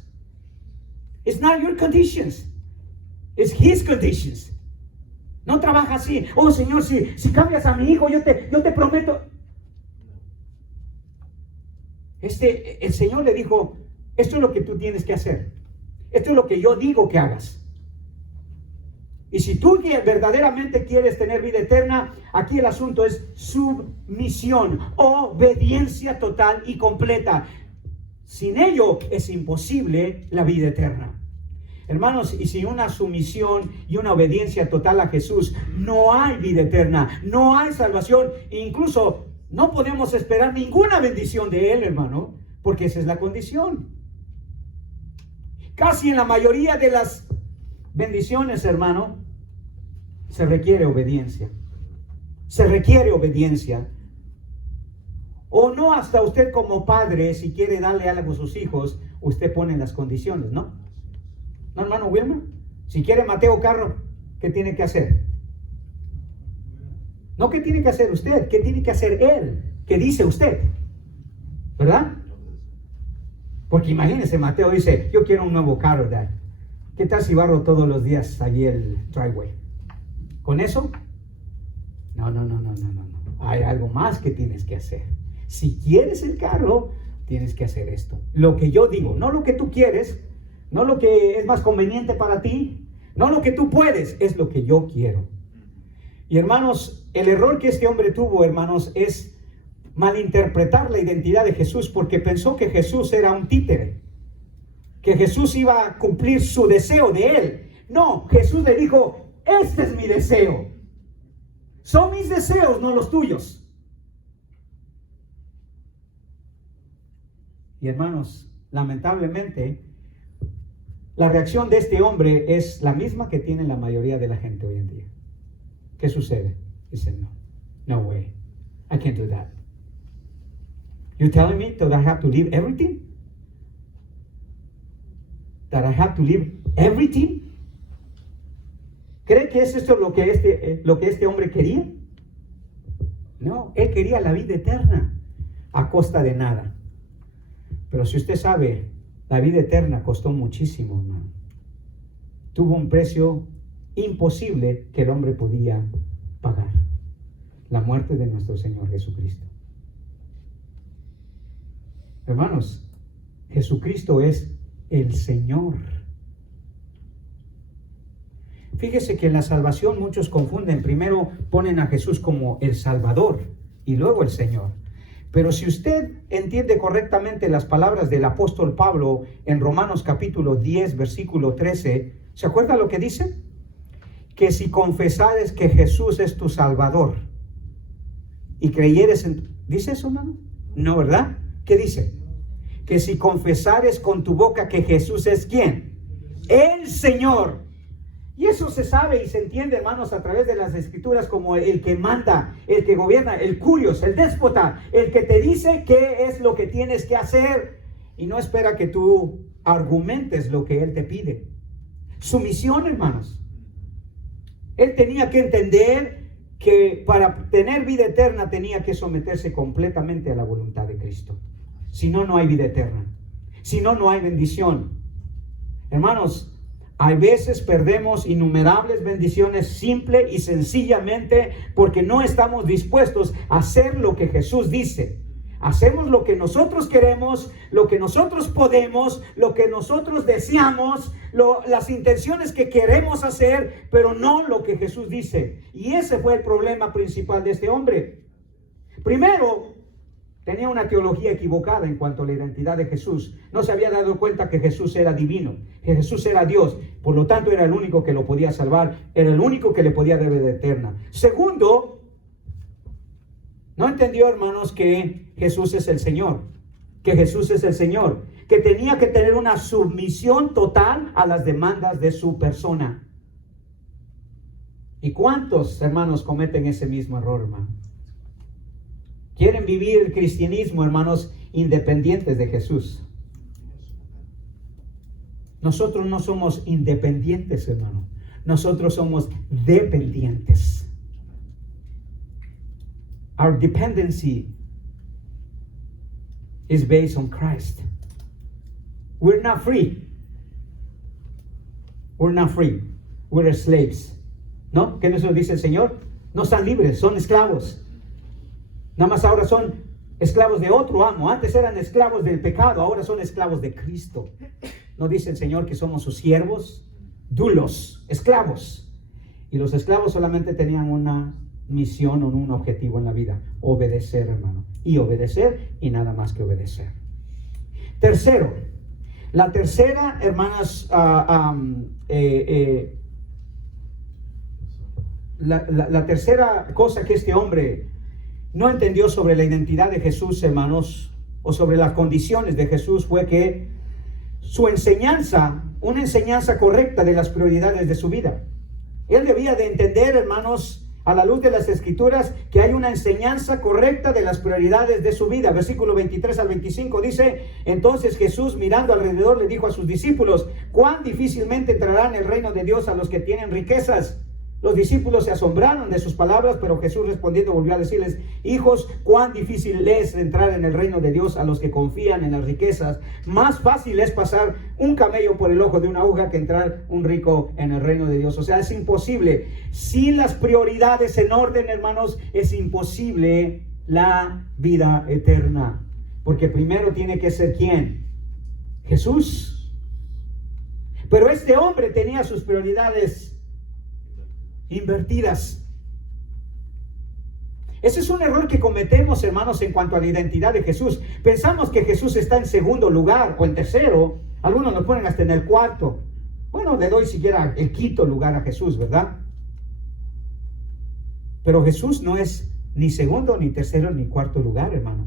It's not your conditions. It's His conditions. No trabaja así. Oh Señor, si cambias a mi hijo, yo te prometo. El Señor le dijo, esto es lo que tú tienes que hacer. Esto es lo que yo digo que hagas. Y si tú verdaderamente quieres tener vida eterna, aquí el asunto es sumisión, obediencia total y completa. Sin ello es imposible la vida eterna. Hermanos, y sin una sumisión y una obediencia total a Jesús, no hay vida eterna, no hay salvación. Incluso no podemos esperar ninguna bendición de Él, hermano, porque esa es la condición. Casi en la mayoría de las bendiciones, hermano, se requiere obediencia. Se requiere obediencia. O no, hasta usted como padre, si quiere darle algo a sus hijos, usted pone las condiciones, ¿no? ¿No, hermano Wilmer? Si quiere Mateo carro, ¿qué tiene que hacer? No, ¿qué tiene que hacer usted? ¿Qué tiene que hacer él? ¿Qué dice usted? ¿Verdad? Porque imagínese, Mateo dice, yo quiero un nuevo carro, Dad. ¿Qué tal si barro todos los días allí el driveway? ¿Con eso? No. Hay algo más que tienes que hacer. Si quieres el carro, tienes que hacer esto. Lo que yo digo, no lo que tú quieres, no lo que es más conveniente para ti, no lo que tú puedes, es lo que yo quiero. Y hermanos, el error que este hombre tuvo, hermanos, es malinterpretar la identidad de Jesús, porque pensó que Jesús era un títere, que Jesús iba a cumplir su deseo de él. No, Jesús le dijo, este es mi deseo. Son mis deseos, no los tuyos. Y hermanos, lamentablemente, la reacción de este hombre es la misma que tiene la mayoría de la gente hoy en día. ¿Qué sucede? Dicen, no way, I can't do that. You're telling me that I have to leave everything? That I have to leave everything? ¿Cree que es esto lo que este hombre quería? No, él quería la vida eterna a costa de nada. Pero si usted sabe, la vida eterna costó muchísimo, hermano. Tuvo un precio imposible que el hombre podía pagar: la muerte de nuestro Señor Jesucristo. Hermanos, Jesucristo es el Señor. Fíjese que en la salvación muchos confunden. Primero ponen a Jesús como el Salvador y luego el Señor. Pero si usted entiende correctamente las palabras del apóstol Pablo en Romanos capítulo 10, versículo 13, ¿se acuerda lo que dice? Que si confesares que Jesús es tu Salvador y creyeres en... ¿Dice eso, hermano? No, ¿verdad? ¿Qué dice? Que si confesares con tu boca que Jesús es ¿quién? El Señor. Y eso se sabe y se entiende, hermanos, a través de las Escrituras como el que manda, el que gobierna, el curios, el déspota, el que te dice qué es lo que tienes que hacer y no espera que tú argumentes lo que Él te pide. Su misión, hermanos. Él tenía que entender que para tener vida eterna tenía que someterse completamente a la voluntad de Cristo. Si no, no hay vida eterna. Si no, no hay bendición. Hermanos, hay veces perdemos innumerables bendiciones simple y sencillamente porque no estamos dispuestos a hacer lo que Jesús dice. Hacemos lo que nosotros queremos, lo que nosotros podemos, lo que nosotros deseamos, las intenciones que queremos hacer, pero no lo que Jesús dice. Y ese fue el problema principal de este hombre. Primero, tenía una teología equivocada en cuanto a la identidad de Jesús. No se había dado cuenta que Jesús era divino, que Jesús era Dios. Por lo tanto, era el único que lo podía salvar, era el único que le podía dar vida eterna. Segundo, no entendió, hermanos, que Jesús es el Señor, que Jesús es el Señor, que tenía que tener una submisión total a las demandas de su persona. ¿Y cuántos, hermanos, cometen ese mismo error, hermano? Quieren vivir el cristianismo, hermanos, independientes de Jesús. Nosotros no somos independientes, hermano. Nosotros somos dependientes. Our dependency is based on Christ. We're not free. We're not free. We're slaves. ¿No? ¿Qué nos dice el Señor? No están libres, son esclavos. Nada más ahora son esclavos de otro amo. Antes eran esclavos del pecado, ahora son esclavos de Cristo. ¿No dice el Señor que somos sus siervos? Dulos, esclavos. Y los esclavos solamente tenían una misión o un objetivo en la vida: obedecer, hermano. Y obedecer y nada más que obedecer. Tercero, la tercera, hermanas, la tercera cosa que este hombre no entendió sobre la identidad de Jesús, hermanos, o sobre las condiciones de Jesús, fue que su enseñanza, una enseñanza correcta de las prioridades de su vida. Él debía de entender, hermanos, a la luz de las Escrituras, que hay una enseñanza correcta de las prioridades de su vida. Versículo 23 al 25 dice: entonces Jesús, mirando alrededor, le dijo a sus discípulos: ¿cuán difícilmente entrarán en el reino de Dios a los que tienen riquezas? Los discípulos se asombraron de sus palabras, pero Jesús respondiendo volvió a decirles: hijos, cuán difícil es entrar en el reino de Dios a los que confían en las riquezas. Más fácil es pasar un camello por el ojo de una aguja que entrar un rico en el reino de Dios. O sea, es imposible. Sin las prioridades en orden, hermanos, es imposible la vida eterna. Porque primero tiene que ser ¿quién? Jesús. Pero este hombre tenía sus prioridades invertidas. Ese es un error que cometemos, hermanos, en cuanto a la identidad de Jesús. Pensamos que Jesús está en segundo lugar o en tercero. Algunos lo ponen hasta en el cuarto. Bueno, le doy siquiera el quinto lugar a Jesús, ¿verdad? Pero Jesús no es ni segundo, ni tercero, ni cuarto lugar, hermano.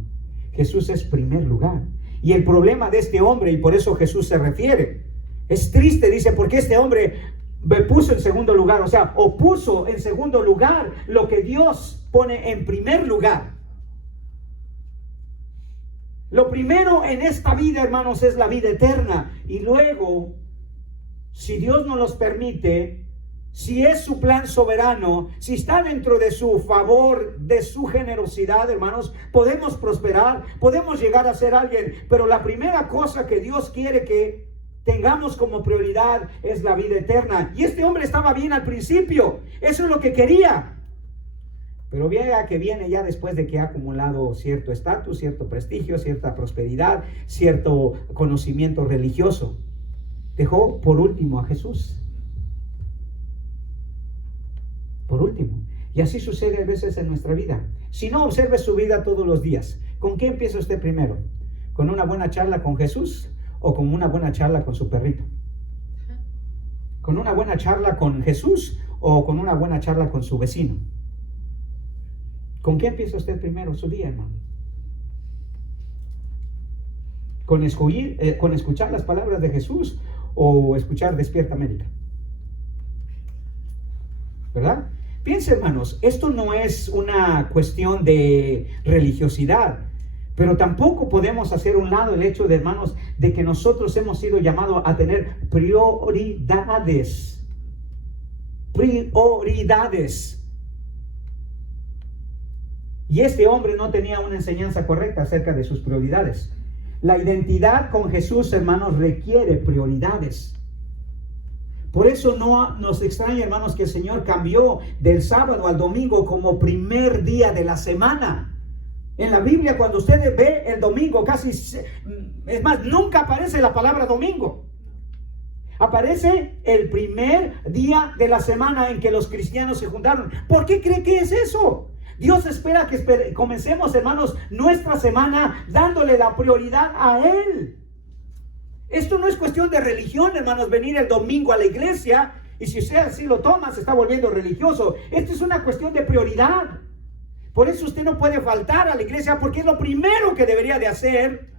Jesús es primer lugar. Y el problema de este hombre, y por eso Jesús se refiere, es triste, dice, porque este hombre me puso en segundo lugar, o sea, opuso en segundo lugar lo que Dios pone en primer lugar. Lo primero en esta vida, hermanos, es la vida eterna. Y luego, si Dios nos los permite, si es su plan soberano, si está dentro de su favor, de su generosidad, hermanos, podemos prosperar, podemos llegar a ser alguien. Pero la primera cosa que Dios quiere que tengamos como prioridad es la vida eterna. Y este hombre estaba bien al principio, eso es lo que quería. Pero vea que viene ya después de que ha acumulado cierto estatus, cierto prestigio, cierta prosperidad, cierto conocimiento religioso. Dejó por último a Jesús. Por último. Y así sucede a veces en nuestra vida. Si no, observe su vida todos los días. ¿Con qué empieza usted primero? ¿Con una buena charla con Jesús o con una buena charla con su perrito? ¿Con una buena charla con Jesús o con una buena charla con su vecino? ¿Con qué empieza usted primero su día, hermano? ¿Con escuchar las palabras de Jesús o escuchar Despierta América? ¿Verdad? Piense, hermanos, esto no es una cuestión de religiosidad, pero tampoco podemos hacer a un lado el hecho de, hermanos, de que nosotros hemos sido llamados a tener prioridades. Prioridades. Y este hombre no tenía una enseñanza correcta acerca de sus prioridades. La identidad con Jesús, hermanos, requiere prioridades. Por eso no nos extraña, hermanos, que el Señor cambió del sábado al domingo como primer día de la semana. En la Biblia, cuando usted ve el domingo, casi, es más, nunca aparece la palabra domingo. Aparece el primer día de la semana en que los cristianos se juntaron. ¿Por qué cree que es eso? Dios espera que comencemos, hermanos, nuestra semana dándole la prioridad a Él. Esto no es cuestión de religión, hermanos, venir el domingo a la iglesia y si usted así lo toma, se está volviendo religioso. Esto es una cuestión de prioridad. Por eso usted no puede faltar a la iglesia porque es lo primero que debería de hacer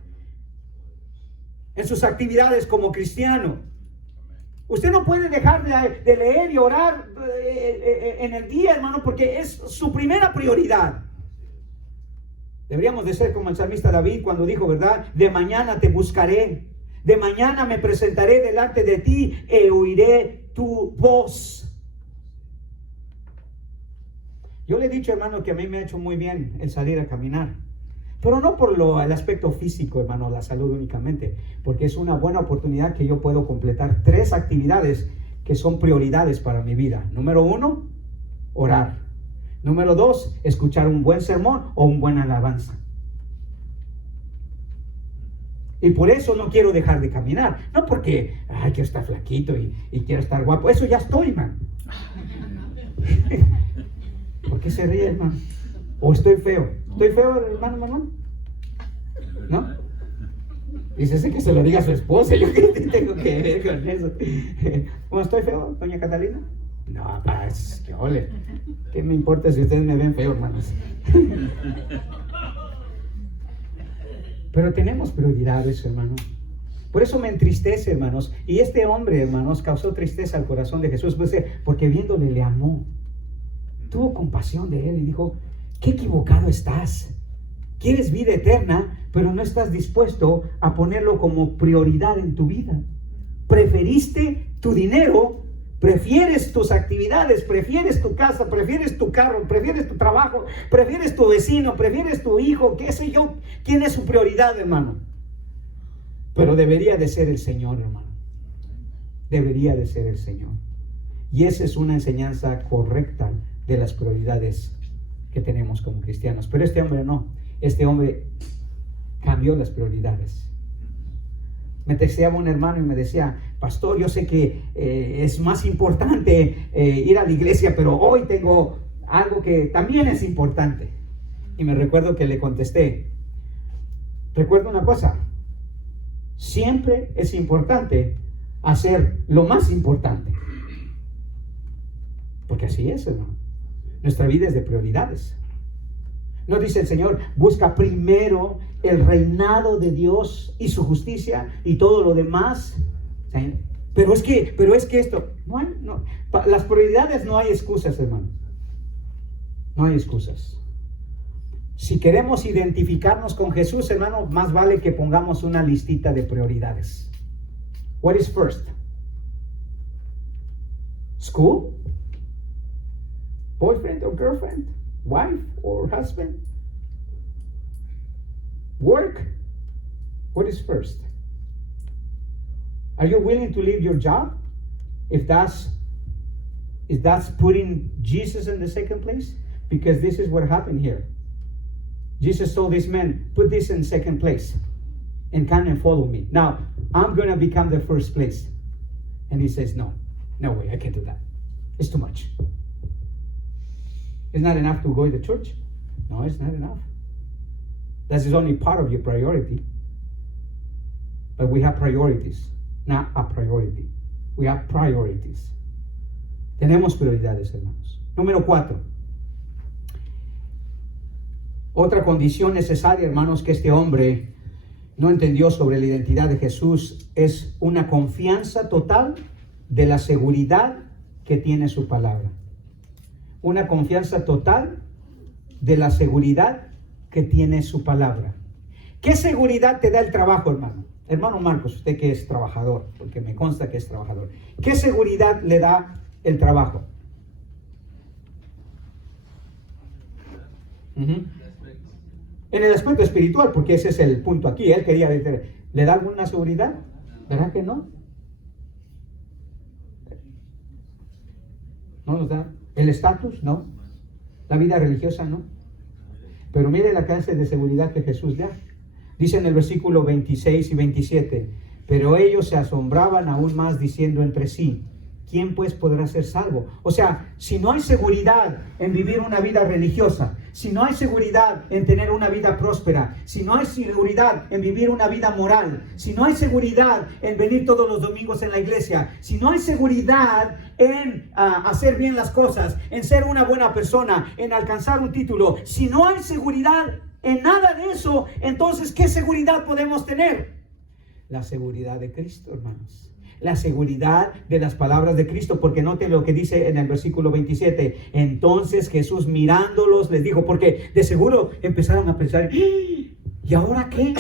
en sus actividades como cristiano. Usted no puede dejar de leer y orar en el día, hermano, porque es su primera prioridad. Deberíamos de ser como el salmista David cuando dijo, ¿verdad? De mañana te buscaré, de mañana me presentaré delante de ti e oiré tu voz. Yo le he dicho, hermano, que a mí me ha hecho muy bien el salir a caminar. Pero no por el aspecto físico, hermano, la salud únicamente, porque es una buena oportunidad que yo puedo completar 3 actividades que son prioridades para mi vida. Número 1, orar. Número 2, escuchar un buen sermón o un buen alabanza. Y por eso no quiero dejar de caminar. No porque, quiero estar flaquito y quiero estar guapo. Eso ya estoy, man. ¿Por qué se ríe, hermano? ¿O estoy feo? ¿Estoy feo, hermano Manuel? ¿No? Dice que se lo diga a su esposa. Yo qué tengo que ver con eso. ¿Cómo estoy feo, doña Catalina? No, pues, que ole. ¿Qué me importa si ustedes me ven feo, hermanos? Pero tenemos prioridades, hermano. Por eso me entristece, hermanos. Y este hombre, hermanos, causó tristeza al corazón de Jesús, porque viéndole le amó. Tuvo compasión de él y dijo, qué equivocado estás. Quieres vida eterna, pero no estás dispuesto a ponerlo como prioridad en tu vida. Preferiste tu dinero, prefieres tus actividades, prefieres tu casa, prefieres tu carro, prefieres tu trabajo, prefieres tu vecino, prefieres tu hijo, qué sé yo. ¿Quién es su prioridad, hermano? Pero debería de ser el Señor, hermano. Debería de ser el Señor. Y esa es una enseñanza correcta de las prioridades que tenemos como cristianos. Pero este hombre no. Este hombre cambió las prioridades. Me texteaba un hermano y me decía, pastor, yo sé que es más importante ir a la iglesia, pero hoy tengo algo que también es importante. Y me recuerdo que le contesté, recuerda una cosa, siempre es importante hacer lo más importante. Porque así es, hermano. Nuestra vida es de prioridades. ¿No dice el Señor, busca primero el reinado de Dios y su justicia y todo lo demás? Pero es que esto, las prioridades no hay excusas, hermano. No hay excusas. Si queremos identificarnos con Jesús, hermano, más vale que pongamos una listita de prioridades. What is first? School? Boyfriend or girlfriend? Wife or husband? Work? What is first? Are you willing to leave your job if that's putting Jesus in the second place? Because this is what happened here. Jesus told this man, put this in second place and come and follow me. Now, I'm going to become the first place. And he says, no way, I can't do that. It's too much. It's not enough to go to church. No, it's not enough. That is only part of your priority. But we have priorities, not a priority. We have priorities. Tenemos prioridades, hermanos. Número 4. Otra condición necesaria, hermanos, que este hombre no entendió sobre la identidad de Jesús es una confianza total de la seguridad que tiene su palabra. Una confianza total de la seguridad que tiene su palabra. ¿Qué seguridad te da el trabajo, hermano? Hermano Marcos, usted que es trabajador, porque me consta que es trabajador. ¿Qué seguridad le da el trabajo? En el aspecto espiritual, porque ese es el punto aquí. Él quería decir, ¿le da alguna seguridad? ¿Verdad que no? ¿No nos da? ¿El estatus? No. ¿La vida religiosa? No. Pero mire la clase de seguridad que Jesús da. Dice en el versículo 26 y 27, pero ellos se asombraban aún más diciendo entre sí, ¿quién pues podrá ser salvo? O sea, si no hay seguridad en vivir una vida religiosa, si no hay seguridad en tener una vida próspera, si no hay seguridad en vivir una vida moral, si no hay seguridad en venir todos los domingos en la iglesia, si no hay seguridad en hacer bien las cosas, en ser una buena persona, en alcanzar un título, si no hay seguridad en nada de eso, entonces, ¿qué seguridad podemos tener? La seguridad de Cristo, hermanos. La seguridad de las palabras de Cristo, porque note lo que dice en el versículo 27. Entonces Jesús mirándolos les dijo, porque de seguro empezaron a pensar, ¿y ahora qué?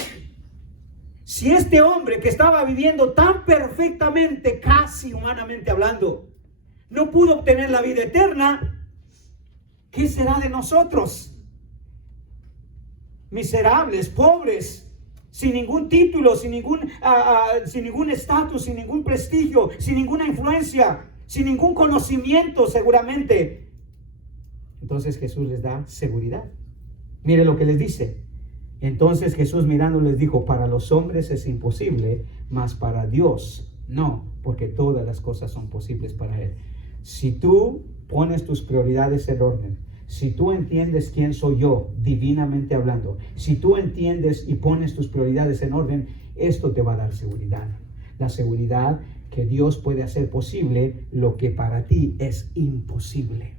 Si este hombre que estaba viviendo tan perfectamente, casi humanamente hablando, no pudo obtener la vida eterna, ¿qué será de nosotros? Miserables, pobres, sin ningún título, sin ningún estatus, sin ningún prestigio, sin ninguna influencia, sin ningún conocimiento seguramente. Entonces Jesús les da seguridad. Mire lo que les dice. Entonces Jesús mirando les dijo, para los hombres es imposible, mas para Dios no, porque todas las cosas son posibles para Él. Si tú pones tus prioridades en orden, si tú entiendes quién soy yo, divinamente hablando, si tú entiendes y pones tus prioridades en orden, esto te va a dar seguridad. La seguridad que Dios puede hacer posible lo que para ti es imposible.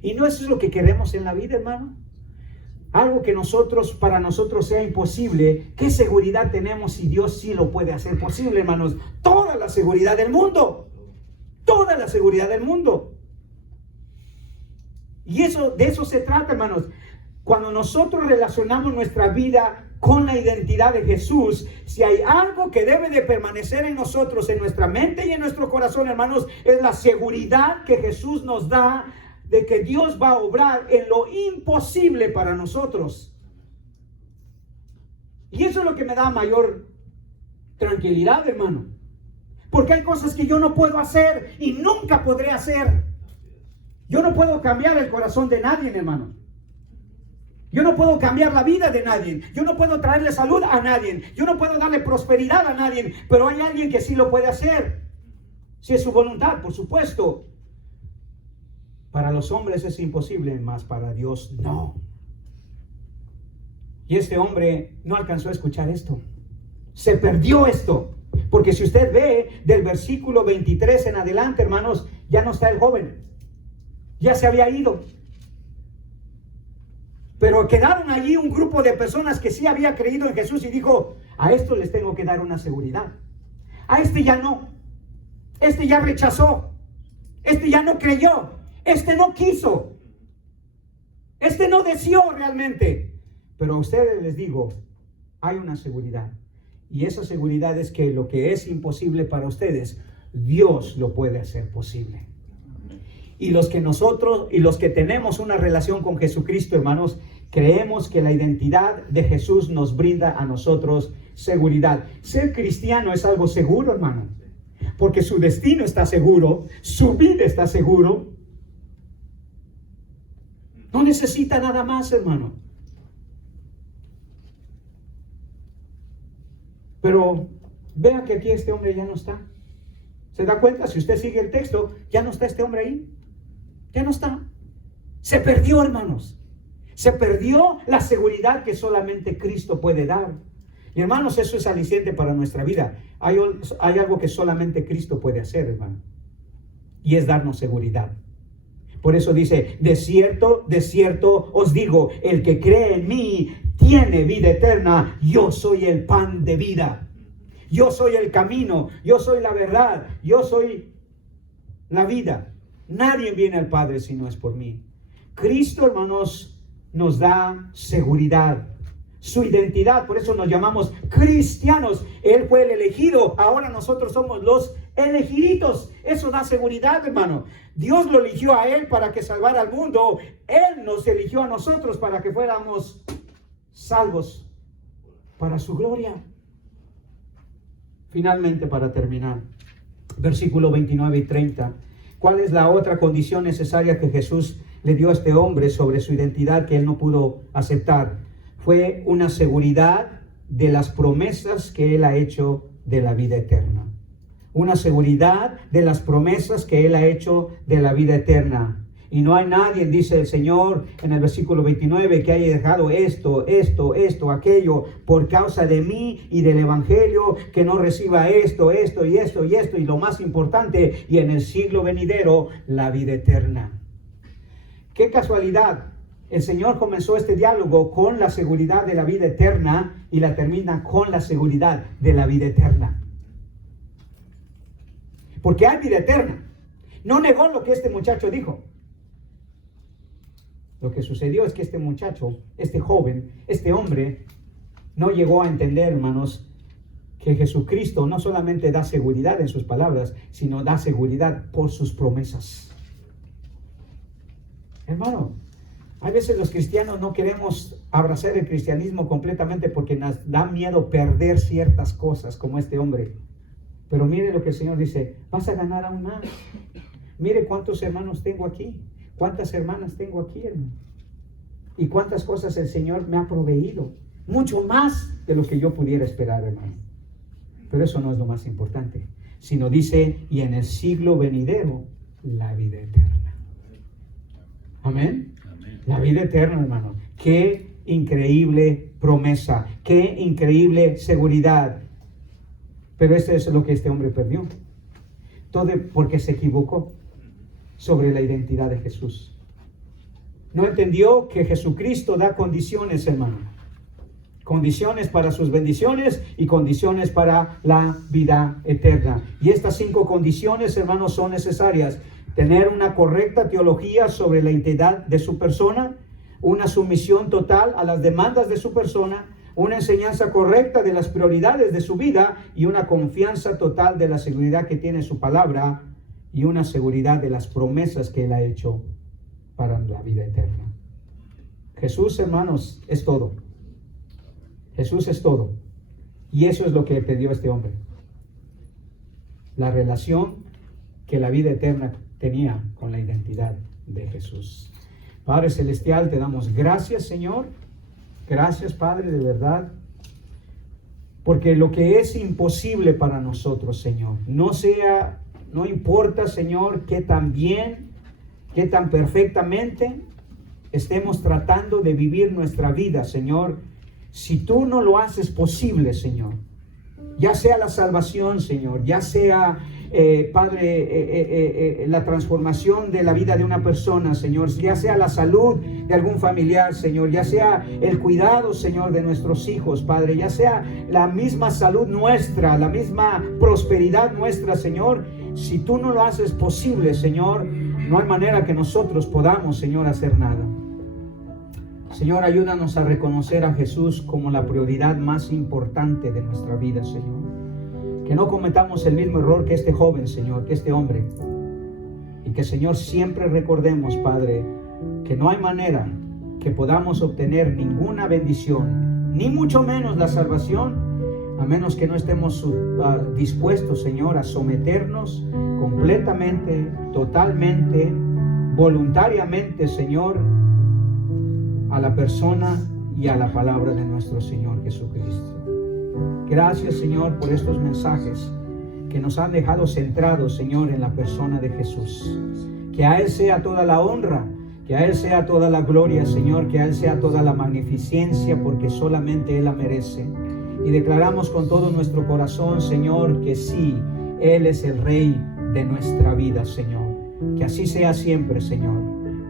Y no eso es lo que queremos en la vida, hermano. Algo que para nosotros sea imposible, ¿qué seguridad tenemos si Dios sí lo puede hacer posible, hermanos? Toda la seguridad del mundo. Toda la seguridad del mundo. Y de eso se trata, hermanos. Cuando nosotros relacionamos nuestra vida con la identidad de Jesús, si hay algo que debe de permanecer en nosotros, en nuestra mente y en nuestro corazón, hermanos, es la seguridad que Jesús nos da de que Dios va a obrar en lo imposible para nosotros. Y eso es lo que me da mayor tranquilidad, hermano. Porque hay cosas que yo no puedo hacer y nunca podré hacer. Yo no puedo cambiar el corazón de nadie, hermano. Yo no puedo cambiar la vida de nadie. Yo no puedo traerle salud a nadie. Yo no puedo darle prosperidad a nadie. Pero hay alguien que sí lo puede hacer. Si es su voluntad, por supuesto. Para los hombres es imposible, mas para Dios no. Y este hombre no alcanzó a escuchar esto. Se perdió esto. Porque si usted ve del versículo 23 en adelante, hermanos, ya no está el joven. Ya se había ido. Pero quedaron allí un grupo de personas que sí había creído en Jesús y dijo, a esto les tengo que dar una seguridad. A este ya no. Este ya rechazó. Este ya no creyó. Este no quiso. Este no deseó realmente. Pero a ustedes les digo, hay una seguridad. Y esa seguridad es que lo que es imposible para ustedes, Dios lo puede hacer posible. Y los que tenemos una relación con Jesucristo, hermanos, creemos que la identidad de Jesús nos brinda a nosotros seguridad. Ser cristiano es algo seguro, hermano, porque su destino está seguro, su vida está seguro. No necesita nada más, hermano. Pero vea que aquí este hombre ya no está. ¿Se da cuenta? Si usted sigue el texto, ya no está este hombre ahí. Ya no está. Se perdió, hermanos. Se perdió la seguridad que solamente Cristo puede dar. Y hermanos, eso es aliciente para nuestra vida. Hay algo que solamente Cristo puede hacer, hermano. Y es darnos seguridad. Por eso dice, de cierto os digo, el que cree en mí tiene vida eterna. Yo soy el pan de vida. Yo soy el camino. Yo soy la verdad. Yo soy la vida. Nadie viene al Padre si no es por mí. Cristo, hermanos, nos da seguridad. Su identidad, por eso nos llamamos cristianos. Él fue el elegido, ahora nosotros somos los elegiditos. Eso da seguridad, hermano. Dios lo eligió a él para que salvara al mundo. Él nos eligió a nosotros para que fuéramos salvos para su gloria. Finalmente, para terminar, versículo 29 y 30. ¿Cuál es la otra condición necesaria que Jesús le dio a este hombre sobre su identidad que él no pudo aceptar? Fue una seguridad de las promesas que Él ha hecho de la vida eterna. Una seguridad de las promesas que Él ha hecho de la vida eterna. Y no hay nadie, dice el Señor en el versículo 29, que haya dejado esto, aquello, por causa de mí y del Evangelio, que no reciba esto, y lo más importante, y en el siglo venidero, la vida eterna. ¡Qué casualidad! El Señor comenzó este diálogo con la seguridad de la vida eterna y la termina con la seguridad de la vida eterna. Porque hay vida eterna. No negó lo que este muchacho dijo. Lo que sucedió es que este muchacho, este joven, este hombre, no llegó a entender, hermanos, que Jesucristo no solamente da seguridad en sus palabras, sino da seguridad por sus promesas. Hermano, a veces los cristianos no queremos abrazar el cristianismo completamente porque nos da miedo perder ciertas cosas como este hombre. Pero mire lo que el Señor dice, vas a ganar aún más. Mire cuántos hermanos tengo aquí, cuántas hermanas tengo aquí, hermano. Y cuántas cosas el Señor me ha proveído. Mucho más de lo que yo pudiera esperar, hermano. Pero eso no es lo más importante, sino dice, y en el siglo venidero, la vida eterna. Amén. La vida eterna, hermano. Qué increíble promesa, qué increíble seguridad. Pero esto es lo que este hombre perdió. Todo porque se equivocó sobre la identidad de Jesús. No entendió que Jesucristo da condiciones, hermano. Condiciones para sus bendiciones y condiciones para la vida eterna. Y estas 5 condiciones, hermanos, son necesarias. Tener una correcta teología sobre la identidad de su persona, una sumisión total a las demandas de su persona, una enseñanza correcta de las prioridades de su vida y una confianza total de la seguridad que tiene su palabra y una seguridad de las promesas que Él ha hecho para la vida eterna. Jesús, hermanos, es todo. Jesús es todo. Y eso es lo que pidió este hombre. La relación que la vida eterna tenía con la identidad de Jesús. Padre Celestial, te damos gracias, Señor. Gracias, Padre, de verdad. Porque lo que es imposible para nosotros, Señor, no importa, Señor, qué tan bien, qué tan perfectamente estemos tratando de vivir nuestra vida, Señor, si tú no lo haces posible, Señor, ya sea la salvación, Señor, ya sea Padre, la transformación de la vida de una persona, Señor, ya sea la salud de algún familiar, Señor, ya sea el cuidado, Señor, de nuestros hijos, Padre, ya sea la misma salud nuestra, la misma prosperidad nuestra, Señor, si tú no lo haces posible, Señor, no hay manera que nosotros podamos, Señor, hacer nada. Señor, ayúdanos a reconocer a Jesús como la prioridad más importante de nuestra vida, Señor. Que no cometamos el mismo error que este joven, Señor, que este hombre. Y que, Señor, siempre recordemos, Padre, que no hay manera que podamos obtener ninguna bendición, ni mucho menos la salvación, a menos que no estemos dispuestos, Señor, a someternos completamente, totalmente, voluntariamente, Señor, a la persona y a la palabra de nuestro Señor Jesucristo. Gracias, Señor, por estos mensajes que nos han dejado centrados, Señor, en la persona de Jesús. Que a Él sea toda la honra, que a Él sea toda la gloria, Señor, que a Él sea toda la magnificencia, porque solamente Él la merece. Y declaramos con todo nuestro corazón, Señor, que sí, Él es el Rey de nuestra vida, Señor. Que así sea siempre, Señor,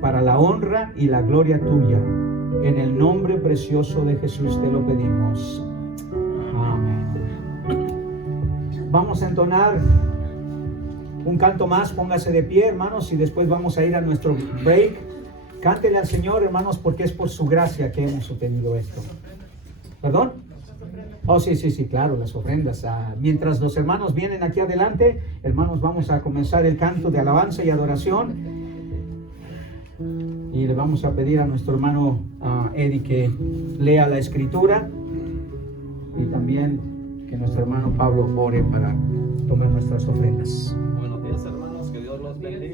para la honra y la gloria tuya. En el nombre precioso de Jesús te lo pedimos. Amén. Vamos a entonar un canto más. Póngase de pie, hermanos, y después vamos a ir a nuestro break. Cántele al Señor, hermanos, porque es por su gracia que hemos obtenido esto. ¿Perdón? Oh, sí, claro, las ofrendas. Mientras los hermanos vienen aquí adelante, hermanos, vamos a comenzar el canto de alabanza y adoración. Y le vamos a pedir a nuestro hermano Eddie que lea la escritura. Y también que nuestro hermano Pablo ore para tomar nuestras ofrendas. Buenos días, hermanos, que Dios los bendiga.